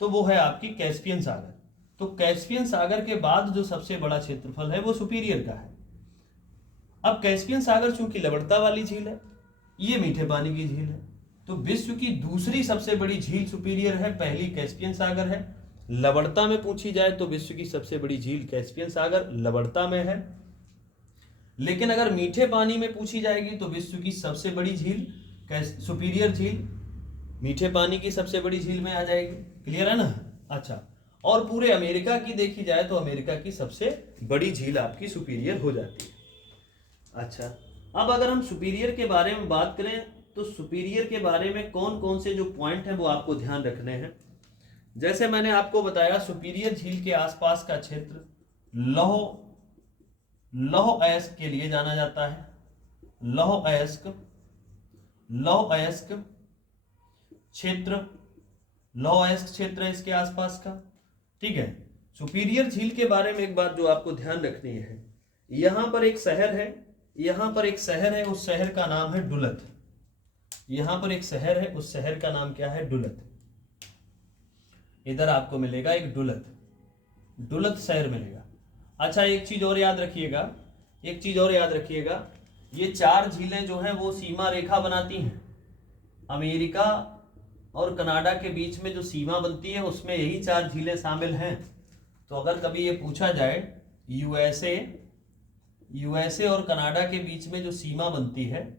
तो वो है आपकी कैस्पियन सागर। तो कैस्पियन सागर के बाद जो सबसे बड़ा क्षेत्रफल है वो सुपीरियर का है। अब कैस्पियन सागर चूंकि लवणता वाली झील है, ये मीठे पानी की झील है, तो विश्व की दूसरी सबसे बड़ी झील सुपीरियर है, पहली कैस्पियन सागर है। लवणता में पूछी जाए तो विश्व की सबसे बड़ी झील कैस्पियन सागर लवणता में है। लेकिन अगर मीठे पानी में पूछी जाएगी तो विश्व की सबसे बड़ी झील सुपीरियर झील मीठे पानी की सबसे बड़ी झील में आ जाएगी। क्लियर है ना? अच्छा, और पूरे अमेरिका की देखी जाए तो अमेरिका की सबसे बड़ी झील आपकी सुपीरियर हो जाती है। अच्छा, अब अगर हम सुपीरियर के बारे में बात करें तो सुपीरियर के बारे में कौन कौन से जो पॉइंट हैं वो आपको ध्यान रखने हैं। जैसे मैंने आपको बताया, सुपीरियर झील के आसपास का क्षेत्र लौह अयस्क के लिए जाना जाता है। लौह अयस्क क्षेत्र, लौह अयस्क क्षेत्र है इसके आसपास का। ठीक है। सुपीरियर झील के बारे में एक बात जो आपको ध्यान रखनी है, यहां पर एक शहर है, यहां पर एक शहर है, उस शहर का नाम है डुलत। यहां पर एक शहर है, उस शहर का नाम क्या है? डुलत। इधर आपको मिलेगा एक डुलत शहर मिलेगा। अच्छा, एक चीज और याद रखिएगा, ये चार झीलें जो हैं वो सीमा रेखा बनाती हैं। अमेरिका और कनाडा के बीच में जो सीमा बनती है उसमें यही चार झीलें शामिल हैं। तो अगर कभी ये पूछा जाए यूएसए और कनाडा के बीच में जो सीमा बनती है,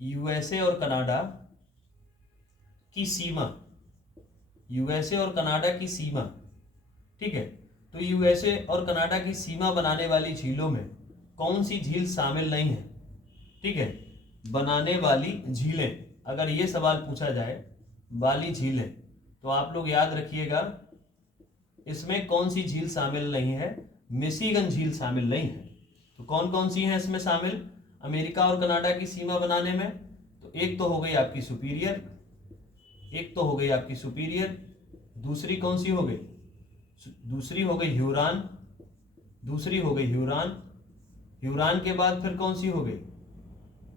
यूएसए और कनाडा की सीमा, ठीक है, तो यूएसए और कनाडा की सीमा बनाने वाली झीलों में कौन सी झील शामिल नहीं है? ठीक है, बनाने वाली झीलें, अगर ये सवाल पूछा जाए वाली झीलें, तो आप लोग याद रखिएगा इसमें कौन सी झील शामिल नहीं है? मिशिगन झील शामिल नहीं है। तो कौन कौन सी हैं इसमें शामिल अमेरिका और कनाडा की सीमा बनाने में? तो एक तो हो गई आपकी सुपीरियर, दूसरी कौन सी हो गई? दूसरी हो गई ह्यूरान, ह्यूरान के बाद फिर कौन सी हो गई?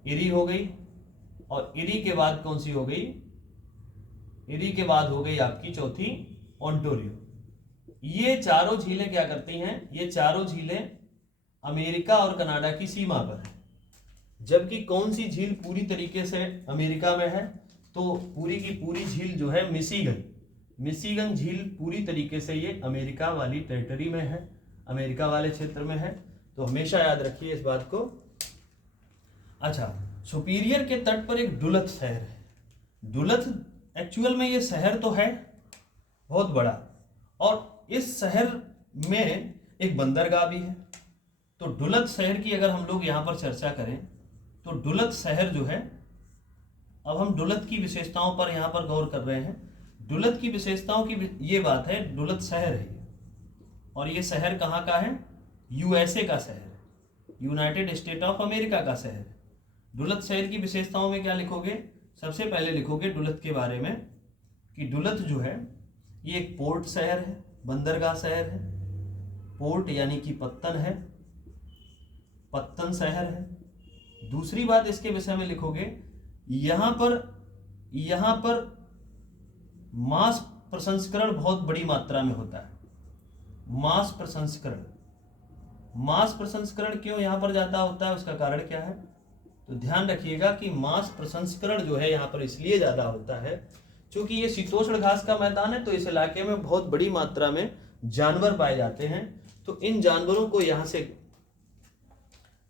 इरी हो गई, और इरी के बाद कौन सी हो गई? इरी के बाद हो गई आपकी चौथी ओंटारियो। ये चारों झीलें क्या करती हैं? ये चारों झीलें अमेरिका और कनाडा की सीमा पर है। जबकि कौन सी झील पूरी तरीके से अमेरिका में है? तो पूरी की पूरी झील जो है मिशिगन झील पूरी तरीके से ये अमेरिका वाली टेरिटरी में है, अमेरिका वाले क्षेत्र में है। तो हमेशा याद रखिए इस बात को। अच्छा, सुपीरियर के तट पर एक डुलत शहर है। डुलत एक्चुअल में ये शहर तो है बहुत बड़ा, और इस शहर में एक बंदरगाह भी है। तो डुलत शहर की अगर हम लोग यहाँ पर चर्चा करें तो डुलत शहर जो है, अब हम डुलत की विशेषताओं पर यहाँ पर गौर कर रहे हैं। डुलत की विशेषताओं की ये बात है, डुलत शहर है और ये शहर कहाँ का है? यूएसए का शहर है, यूनाइटेड स्टेट ऑफ अमेरिका का शहर है। डुलत शहर की विशेषताओं में क्या लिखोगे? सबसे पहले लिखोगे डुलत के बारे में कि डुलत जो है ये एक पोर्ट शहर है, बंदरगाह शहर है। पोर्ट यानी कि पत्तन शहर है। दूसरी बात इसके विषय में लिखोगे, यहाँ पर मांस प्रसंस्करण बहुत बड़ी मात्रा में होता है। मांस प्रसंस्करण क्यों यहाँ पर ज्यादा होता है, उसका कारण क्या है? तो ध्यान रखिएगा कि मांस प्रसंस्करण जो है यहाँ पर इसलिए ज्यादा होता है क्योंकि ये शीतोष्ण घास का मैदान है, तो इस इलाके में बहुत बड़ी मात्रा में जानवर पाए जाते हैं। तो इन जानवरों को यहाँ से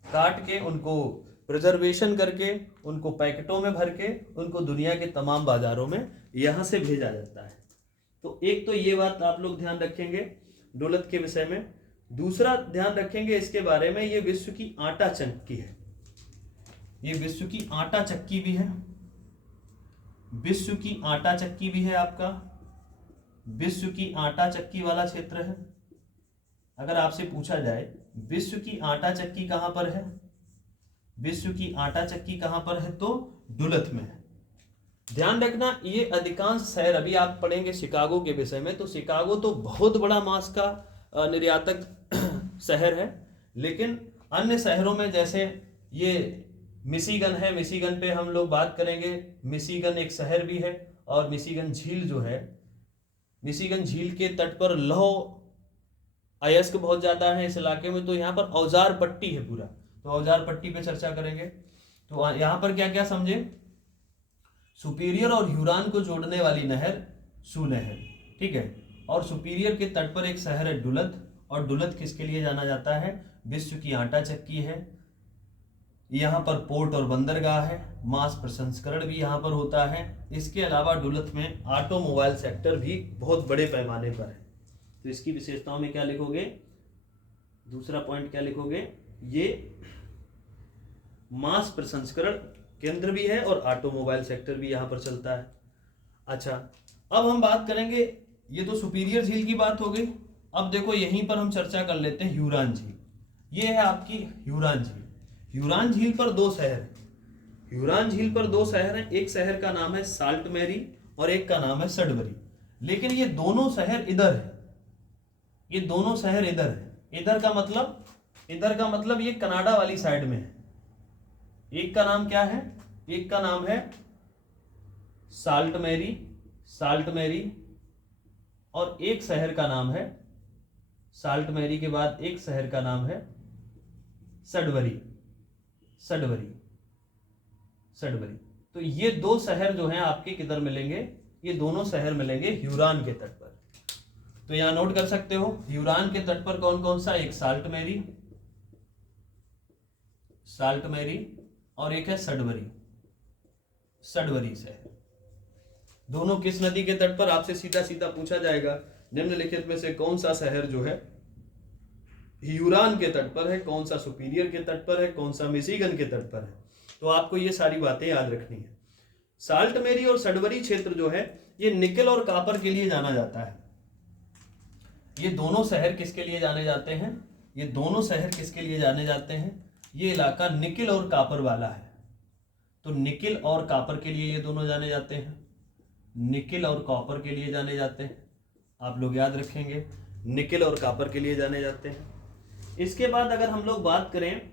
काट के, उनको प्रिजर्वेशन करके, उनको पैकेटों में भर के, उनको दुनिया के तमाम बाजारों में यहाँ से भेजा जाता है। तो एक तो ये बात आप लोग ध्यान रखेंगे डुलत के विषय में। दूसरा ध्यान रखेंगे इसके बारे में, ये विश्व की आटा चक्की है। ये विश्व की आटा चक्की भी है, विश्व की आटा चक्की भी है आपका, विश्व की आटा चक्की वाला क्षेत्र है। अगर आपसे पूछा जाए विश्व की आटा चक्की कहां पर है, विश्व की आटा चक्की कहां पर है, तो डुलत में है। ध्यान रखना, ये अधिकांश शहर, अभी आप पढ़ेंगे शिकागो के विषय में, तो शिकागो तो बहुत बड़ा मांस का निर्यातक शहर है। लेकिन अन्य शहरों में जैसे ये मिशिगन है, मिशिगन पे हम लोग बात करेंगे। मिशिगन एक शहर भी है और मिशिगन झील जो है, मिशिगन झील के तट पर लौह अयस्क बहुत ज़्यादा है इस इलाके में। तो यहाँ पर औजार पट्टी है पूरा, तो औजार पट्टी पे चर्चा करेंगे। तो यहाँ पर क्या क्या समझे, सुपीरियर और ह्यूरान को जोड़ने वाली नहर सू नहर, ठीक है। और सुपीरियर के तट पर एक शहर है डुलत, और डुलत किसके लिए जाना जाता है, विश्व की आटा चक्की है। यहाँ पर पोर्ट और बंदरगाह है, मांस प्रसंस्करण भी यहाँ पर होता है। इसके अलावा डुलत में ऑटोमोबाइल सेक्टर भी बहुत बड़े पैमाने पर है। तो इसकी विशेषताओं में क्या लिखोगे, दूसरा पॉइंट क्या लिखोगे, ये मांस प्रसंस्करण केंद्र भी है और ऑटोमोबाइल सेक्टर भी यहाँ पर चलता है। अच्छा, अब हम बात करेंगे, ये तो सुपीरियर झील की बात हो गई। अब देखो यहीं पर हम चर्चा कर लेते हैं ह्यूरान झील। ये है आपकी ह्यूरान झील। ह्यूरान झील पर दो शहर हैं, ह्यूरान झील पर दो शहर हैं। एक शहर का नाम है साल्ट मैरी और एक का नाम है सडबरी। लेकिन ये दोनों शहर इधर है, ये दोनों शहर इधर है। इधर का मतलब ये कनाडा वाली साइड में है। एक का नाम क्या है, एक का नाम है साल्ट मैरी, और एक शहर का नाम है, साल्ट मैरी के बाद एक शहर का नाम है सडबरी। तो ये दो शहर जो हैं आपके किधर मिलेंगे, ये दोनों शहर मिलेंगे ह्यूरान के तट पर। तो यहां नोट कर सकते हो, ह्यूरान के तट पर कौन कौन सा, एक साल्ट मैरी और एक है सडबरी शहर। दोनों किस नदी के तट पर, आपसे सीधा सीधा पूछा जाएगा निम्नलिखित में से कौन सा शहर जो है ह्यूरान के तट पर है, कौन सा सुपीरियर के तट पर है, कौन सा मिशिगन के तट पर है। तो आपको ये सारी बातें याद रखनी है। साल्ट मैरी और सडबरी क्षेत्र जो है ये निकेल और कापर के लिए जाना जाता है। ये दोनों शहर किसके लिए जाने जाते हैं, ये दोनों शहर किसके लिए जाने जाते हैं, ये इलाका निकेल और कापर वाला है। तो निकेल और कापर के लिए ये दोनों जाने जाते हैं, निकेल और कॉपर के लिए जाने जाते हैं। आप लोग याद रखेंगे, निकेल और कापर के लिए जाने जाते हैं। इसके बाद अगर हम लोग बात करें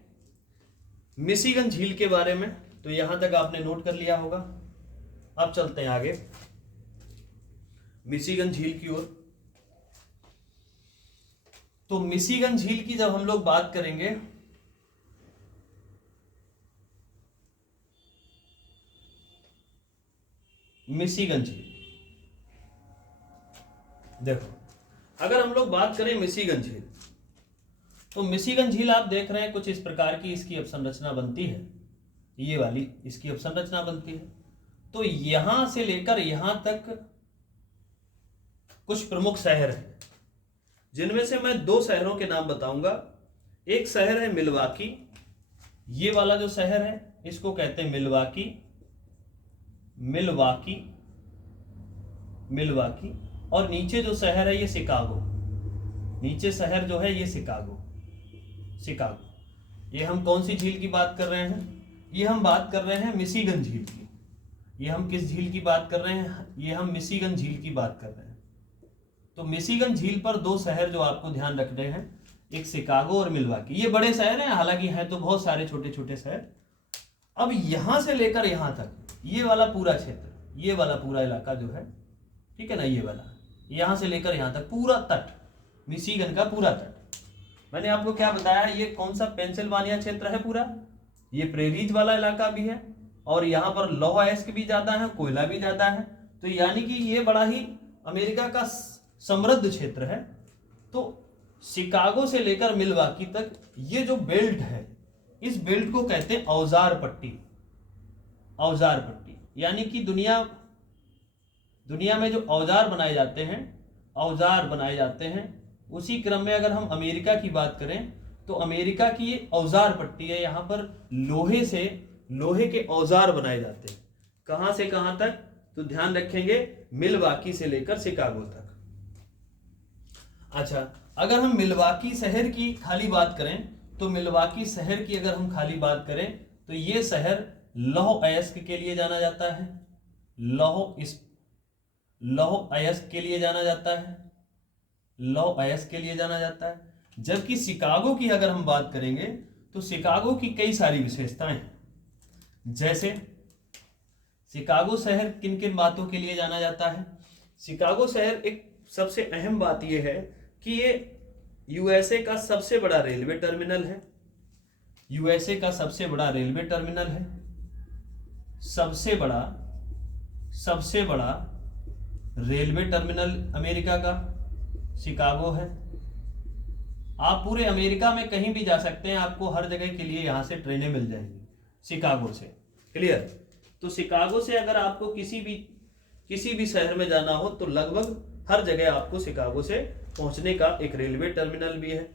मिशिगन झील के बारे में, तो यहां तक आपने नोट कर लिया होगा। अब चलते हैं आगे मिशिगन झील की ओर। तो मिशिगन झील की जब हम लोग बात करेंगे, मिशिगन झील, देखो अगर हम लोग बात करें मिशिगन झील, तो मिशिगन झील आप देख रहे हैं कुछ इस प्रकार की इसकी अपसंरचना बनती है, ये वाली इसकी अपसंरचना बनती है। तो यहां से लेकर यहां तक कुछ प्रमुख शहर हैं, जिनमें से मैं दो शहरों के नाम बताऊंगा। एक शहर है मिलवाकी, ये वाला जो शहर है इसको कहते हैं मिलवाकी, और नीचे जो शहर है ये शिकागो, नीचे शहर जो है ये शिकागो। ये हम कौन सी झील की बात कर रहे हैं, ये हम बात कर रहे हैं मिशिगन झील की। ये हम किस झील की बात कर रहे हैं, ये हम मिशिगन झील की बात कर रहे हैं। तो मिशिगन झील पर दो शहर जो आपको ध्यान रखने हैं, एक शिकागो और मिलवाकी। ये बड़े शहर हैं, हालांकि हैं तो बहुत सारे छोटे छोटे शहर। अब यहां से लेकर यहां तक ये वाला पूरा क्षेत्र, ये वाला पूरा इलाका जो है, ठीक है ना, ये वाला यहां से लेकर यहां तक पूरा तट, मिशिगन का पूरा तट। मैंने आपको क्या बताया, ये कौन सा पेंसिल्वानिया क्षेत्र है पूरा, ये प्रेरीज वाला इलाका भी है, और यहाँ पर लौह अयस्क भी ज्यादा है, कोयला भी ज्यादा है। तो यानी कि ये बड़ा ही अमेरिका का समृद्ध क्षेत्र है। तो शिकागो से लेकर मिलवाकी तक ये जो बेल्ट है, इस बेल्ट को कहते हैं औजार पट्टी। यानी कि दुनिया में जो औजार बनाए जाते हैं, उसी क्रम में अगर हम अमेरिका की बात करें तो अमेरिका की ये औजार पट्टी है। यहाँ पर लोहे के औजार बनाए जाते हैं। कहां से कहां तक, तो ध्यान रखेंगे मिलवाकी से लेकर शिकागो तक। अच्छा, अगर हम मिलवाकी शहर की खाली बात करें, तो मिलवाकी शहर की अगर हम खाली बात करें तो ये शहर लौह अयस्क के लिए जाना जाता है, लौह अयस्क के लिए जाना जाता है। लॉयस के लिए जाना जाता है। जबकि शिकागो की अगर हम बात करेंगे तो शिकागो की कई सारी विशेषताएं हैं। जैसे शिकागो शहर किन किन बातों के लिए जाना जाता है? शिकागो शहर एक सबसे अहम बात यह है कि ये यूएसए का सबसे बड़ा रेलवे टर्मिनल है। यूएसए का सबसे बड़ा रेलवे टर्मिनल है। सबसे बड़ा रेलवे टर्मिनल अमेरिका का शिकागो है। आप पूरे अमेरिका में कहीं भी जा सकते हैं, आपको हर जगह के लिए यहां से ट्रेनें मिल जाएंगी शिकागो से। क्लियर? तो शिकागो से अगर आपको किसी भी शहर में जाना हो तो लगभग हर जगह आपको शिकागो से पहुंचने का एक रेलवे टर्मिनल भी है।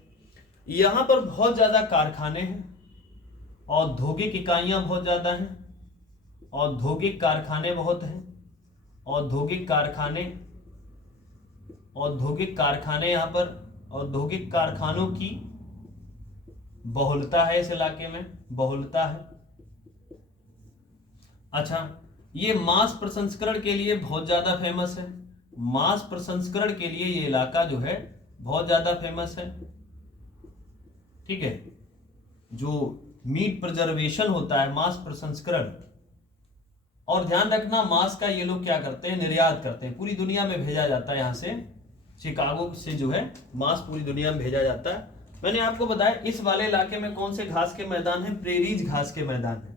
यहां पर बहुत ज्यादा कारखाने हैं, औद्योगिक इकाइयां बहुत ज्यादा हैं, औद्योगिक कारखाने बहुत हैं। औद्योगिक कारखाने यहाँ पर औद्योगिक कारखानों की बहुलता है, इस इलाके में बहुलता है। अच्छा, ये मांस प्रसंस्करण के लिए बहुत ज्यादा फेमस है। मांस प्रसंस्करण के लिए ये इलाका जो है बहुत ज्यादा फेमस है। ठीक है, जो मीट प्रिजर्वेशन होता है, मांस प्रसंस्करण। और ध्यान रखना, मांस का ये लोग क्या करते हैं, निर्यात करते हैं, पूरी दुनिया में भेजा जाता है। यहां से शिकागो से जो है मांस पूरी दुनिया में भेजा जाता है। मैंने आपको बताया इस वाले इलाके में कौन से घास के मैदान है? प्रेरीज घास के मैदान है।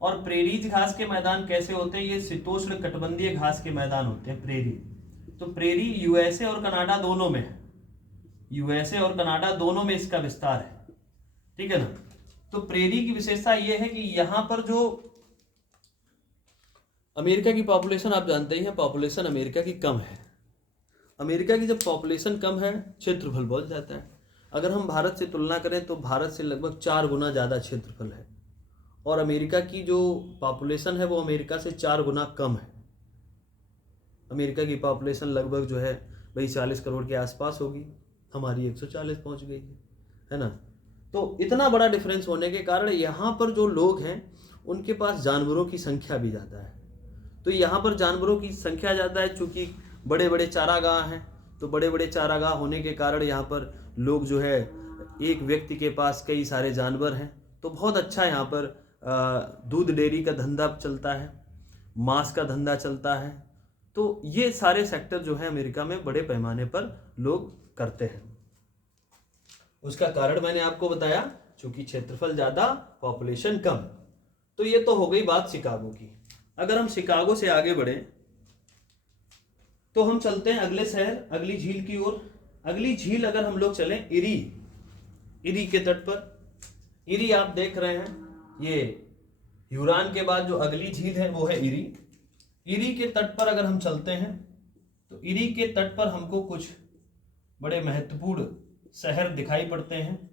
और प्रेरीज घास के मैदान कैसे होते हैं? ये शीतोष्ण कटिबंधीय घास के मैदान होते हैं, प्रेरी। तो प्रेरी यूएसए और कनाडा दोनों में है। यूएसए और कनाडा दोनों में इसका विस्तार है। ठीक है ना? तो प्रेरी की विशेषता यह है कि यहां पर जो अमेरिका की पॉपुलेशन, आप जानते ही हैं पॉपुलेशन अमेरिका की कम है। अमेरिका की जब पॉपुलेशन कम है, क्षेत्रफल बहुत ज्यादा है। अगर हम भारत से तुलना करें तो भारत से लगभग 4 गुना ज्यादा क्षेत्रफल है। और अमेरिका की जो पॉपुलेशन है वो अमेरिका से 4 गुना कम है। अमेरिका की पॉपुलेशन लगभग जो है भाई 40 करोड़ के आसपास होगी, हमारी 140 पहुंच गई है ना? तो इतना बड़ा डिफरेंस होने के कारण यहाँ पर जो लोग हैं उनके पास जानवरों की संख्या भी ज़्यादा है। तो यहाँ पर जानवरों की संख्या ज़्यादा है, चूँकि बड़े बड़े चारागाह हैं। तो बड़े बड़े चारागाह होने के कारण यहाँ पर लोग जो है, एक व्यक्ति के पास कई सारे जानवर हैं। तो बहुत अच्छा यहाँ पर दूध डेयरी का धंधा चलता है, मांस का धंधा चलता है। तो ये सारे सेक्टर जो है अमेरिका में बड़े पैमाने पर लोग करते हैं। उसका कारण मैंने आपको बताया, चूंकि क्षेत्रफल ज्यादा, पॉपुलेशन कम। तो ये तो हो गई बात शिकागो की। अगर हम शिकागो से आगे बढ़े तो हम चलते हैं अगले शहर, अगली झील की ओर। अगली झील अगर हम लोग चलें इरी के तट पर। इरी आप देख रहे हैं, ये ह्यूरॉन के बाद जो अगली झील है वो है इरी। इरी के तट पर अगर हम चलते हैं तो इरी के तट पर हमको कुछ बड़े महत्वपूर्ण शहर दिखाई पड़ते हैं।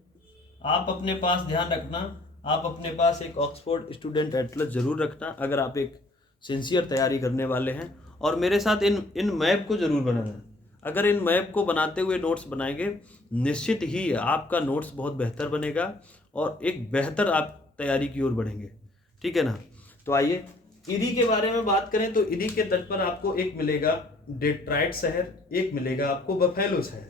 आप अपने पास ध्यान रखना, आप अपने पास एक ऑक्सफोर्ड स्टूडेंट एटलस जरूर रखना अगर आप एक सिंसियर तैयारी करने वाले हैं। और मेरे साथ इन मैप को जरूर बनाना। अगर इन मैप को बनाते हुए नोट्स बनाएंगे, निश्चित ही आपका नोट्स बहुत बेहतर बनेगा और एक बेहतर आप तैयारी की ओर बढ़ेंगे। ठीक है ना? तो आइए इरी के बारे में बात करें तो इरी के तट पर आपको एक मिलेगा डेट्रॉइट शहर, एक मिलेगा आपको बफेलो शहर।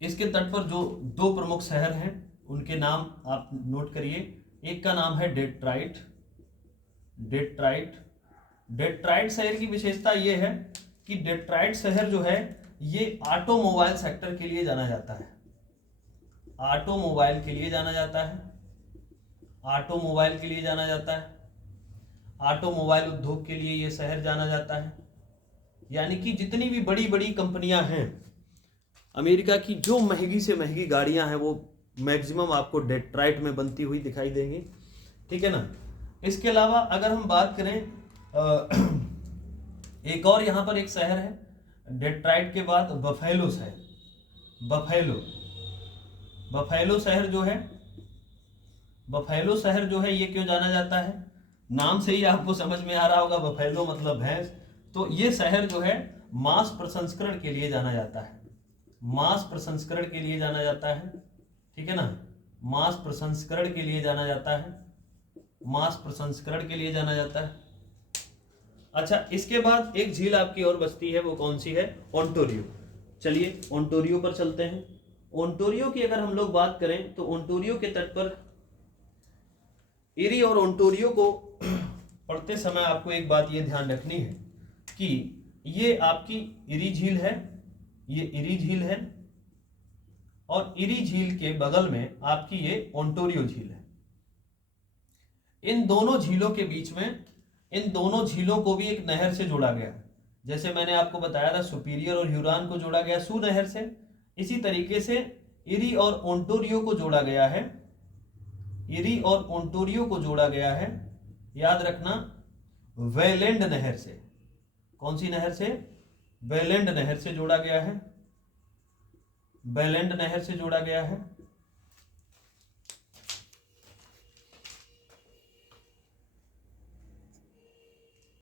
इसके तट पर जो 2 प्रमुख शहर हैं उनके नाम आप नोट करिए। एक का नाम है डेट्रॉइट। डेट्रॉइट शहर की विशेषता यह है कि डेट्रॉइट शहर जो है ये ऑटोमोबाइल सेक्टर के लिए जाना जाता है। ऑटोमोबाइल के लिए जाना जाता है। ऑटोमोबाइल के लिए जाना जाता है। ऑटोमोबाइल उद्योग के लिए ये शहर जाना जाता है। यानी कि जितनी भी बड़ी बड़ी कंपनियां हैं अमेरिका की, जो महंगी से महंगी गाड़ियां हैं वो मैक्सिमम आपको डेट्रॉइट में बनती हुई दिखाई देंगी। ठीक है ना? इसके अलावा अगर हम बात करें एक और यहाँ पर एक शहर है डेट्रॉइट के बाद, बफेलो शहर। बफेलो शहर जो है ये क्यों जाना जाता है? नाम से ही आपको समझ में आ रहा होगा, बफेलो मतलब भैंस। तो ये शहर जो है मांस प्रसंस्करण के लिए जाना जाता है। मांस प्रसंस्करण के लिए जाना जाता है। ठीक है ना? मांस प्रसंस्करण के लिए जाना जाता है। मांस प्रसंस्करण के लिए जाना जाता है। अच्छा, इसके बाद एक झील आपकी और बचती है, वो कौन सी है? ओंटारियो। चलिए ओंटारियो पर चलते हैं। ओंटारियो की अगर हम लोग बात करें तो ओंटारियो के तट पर इरी और ओंटारियो को पढ़ते समय आपको एक बात ये ध्यान रखनी है कि ये आपकी इरी झील है, ये इरी झील है, और इरी झील के बगल में आपकी ये ओंटारियो झील है। इन दोनों झीलों के बीच में, इन दोनों झीलों को भी एक नहर से जोड़ा गया है। जैसे मैंने आपको बताया था सुपीरियर और ह्यूरॉन को जोड़ा गया सू नहर से, इसी तरीके से इरी और ओंटारियो को जोड़ा गया है, इरी और ओंटारियो को जोड़ा गया है, याद रखना, वेलैंड नहर से। कौन सी नहर से? वेलैंड नहर से जोड़ा गया है, वेलैंड नहर से जोड़ा गया है।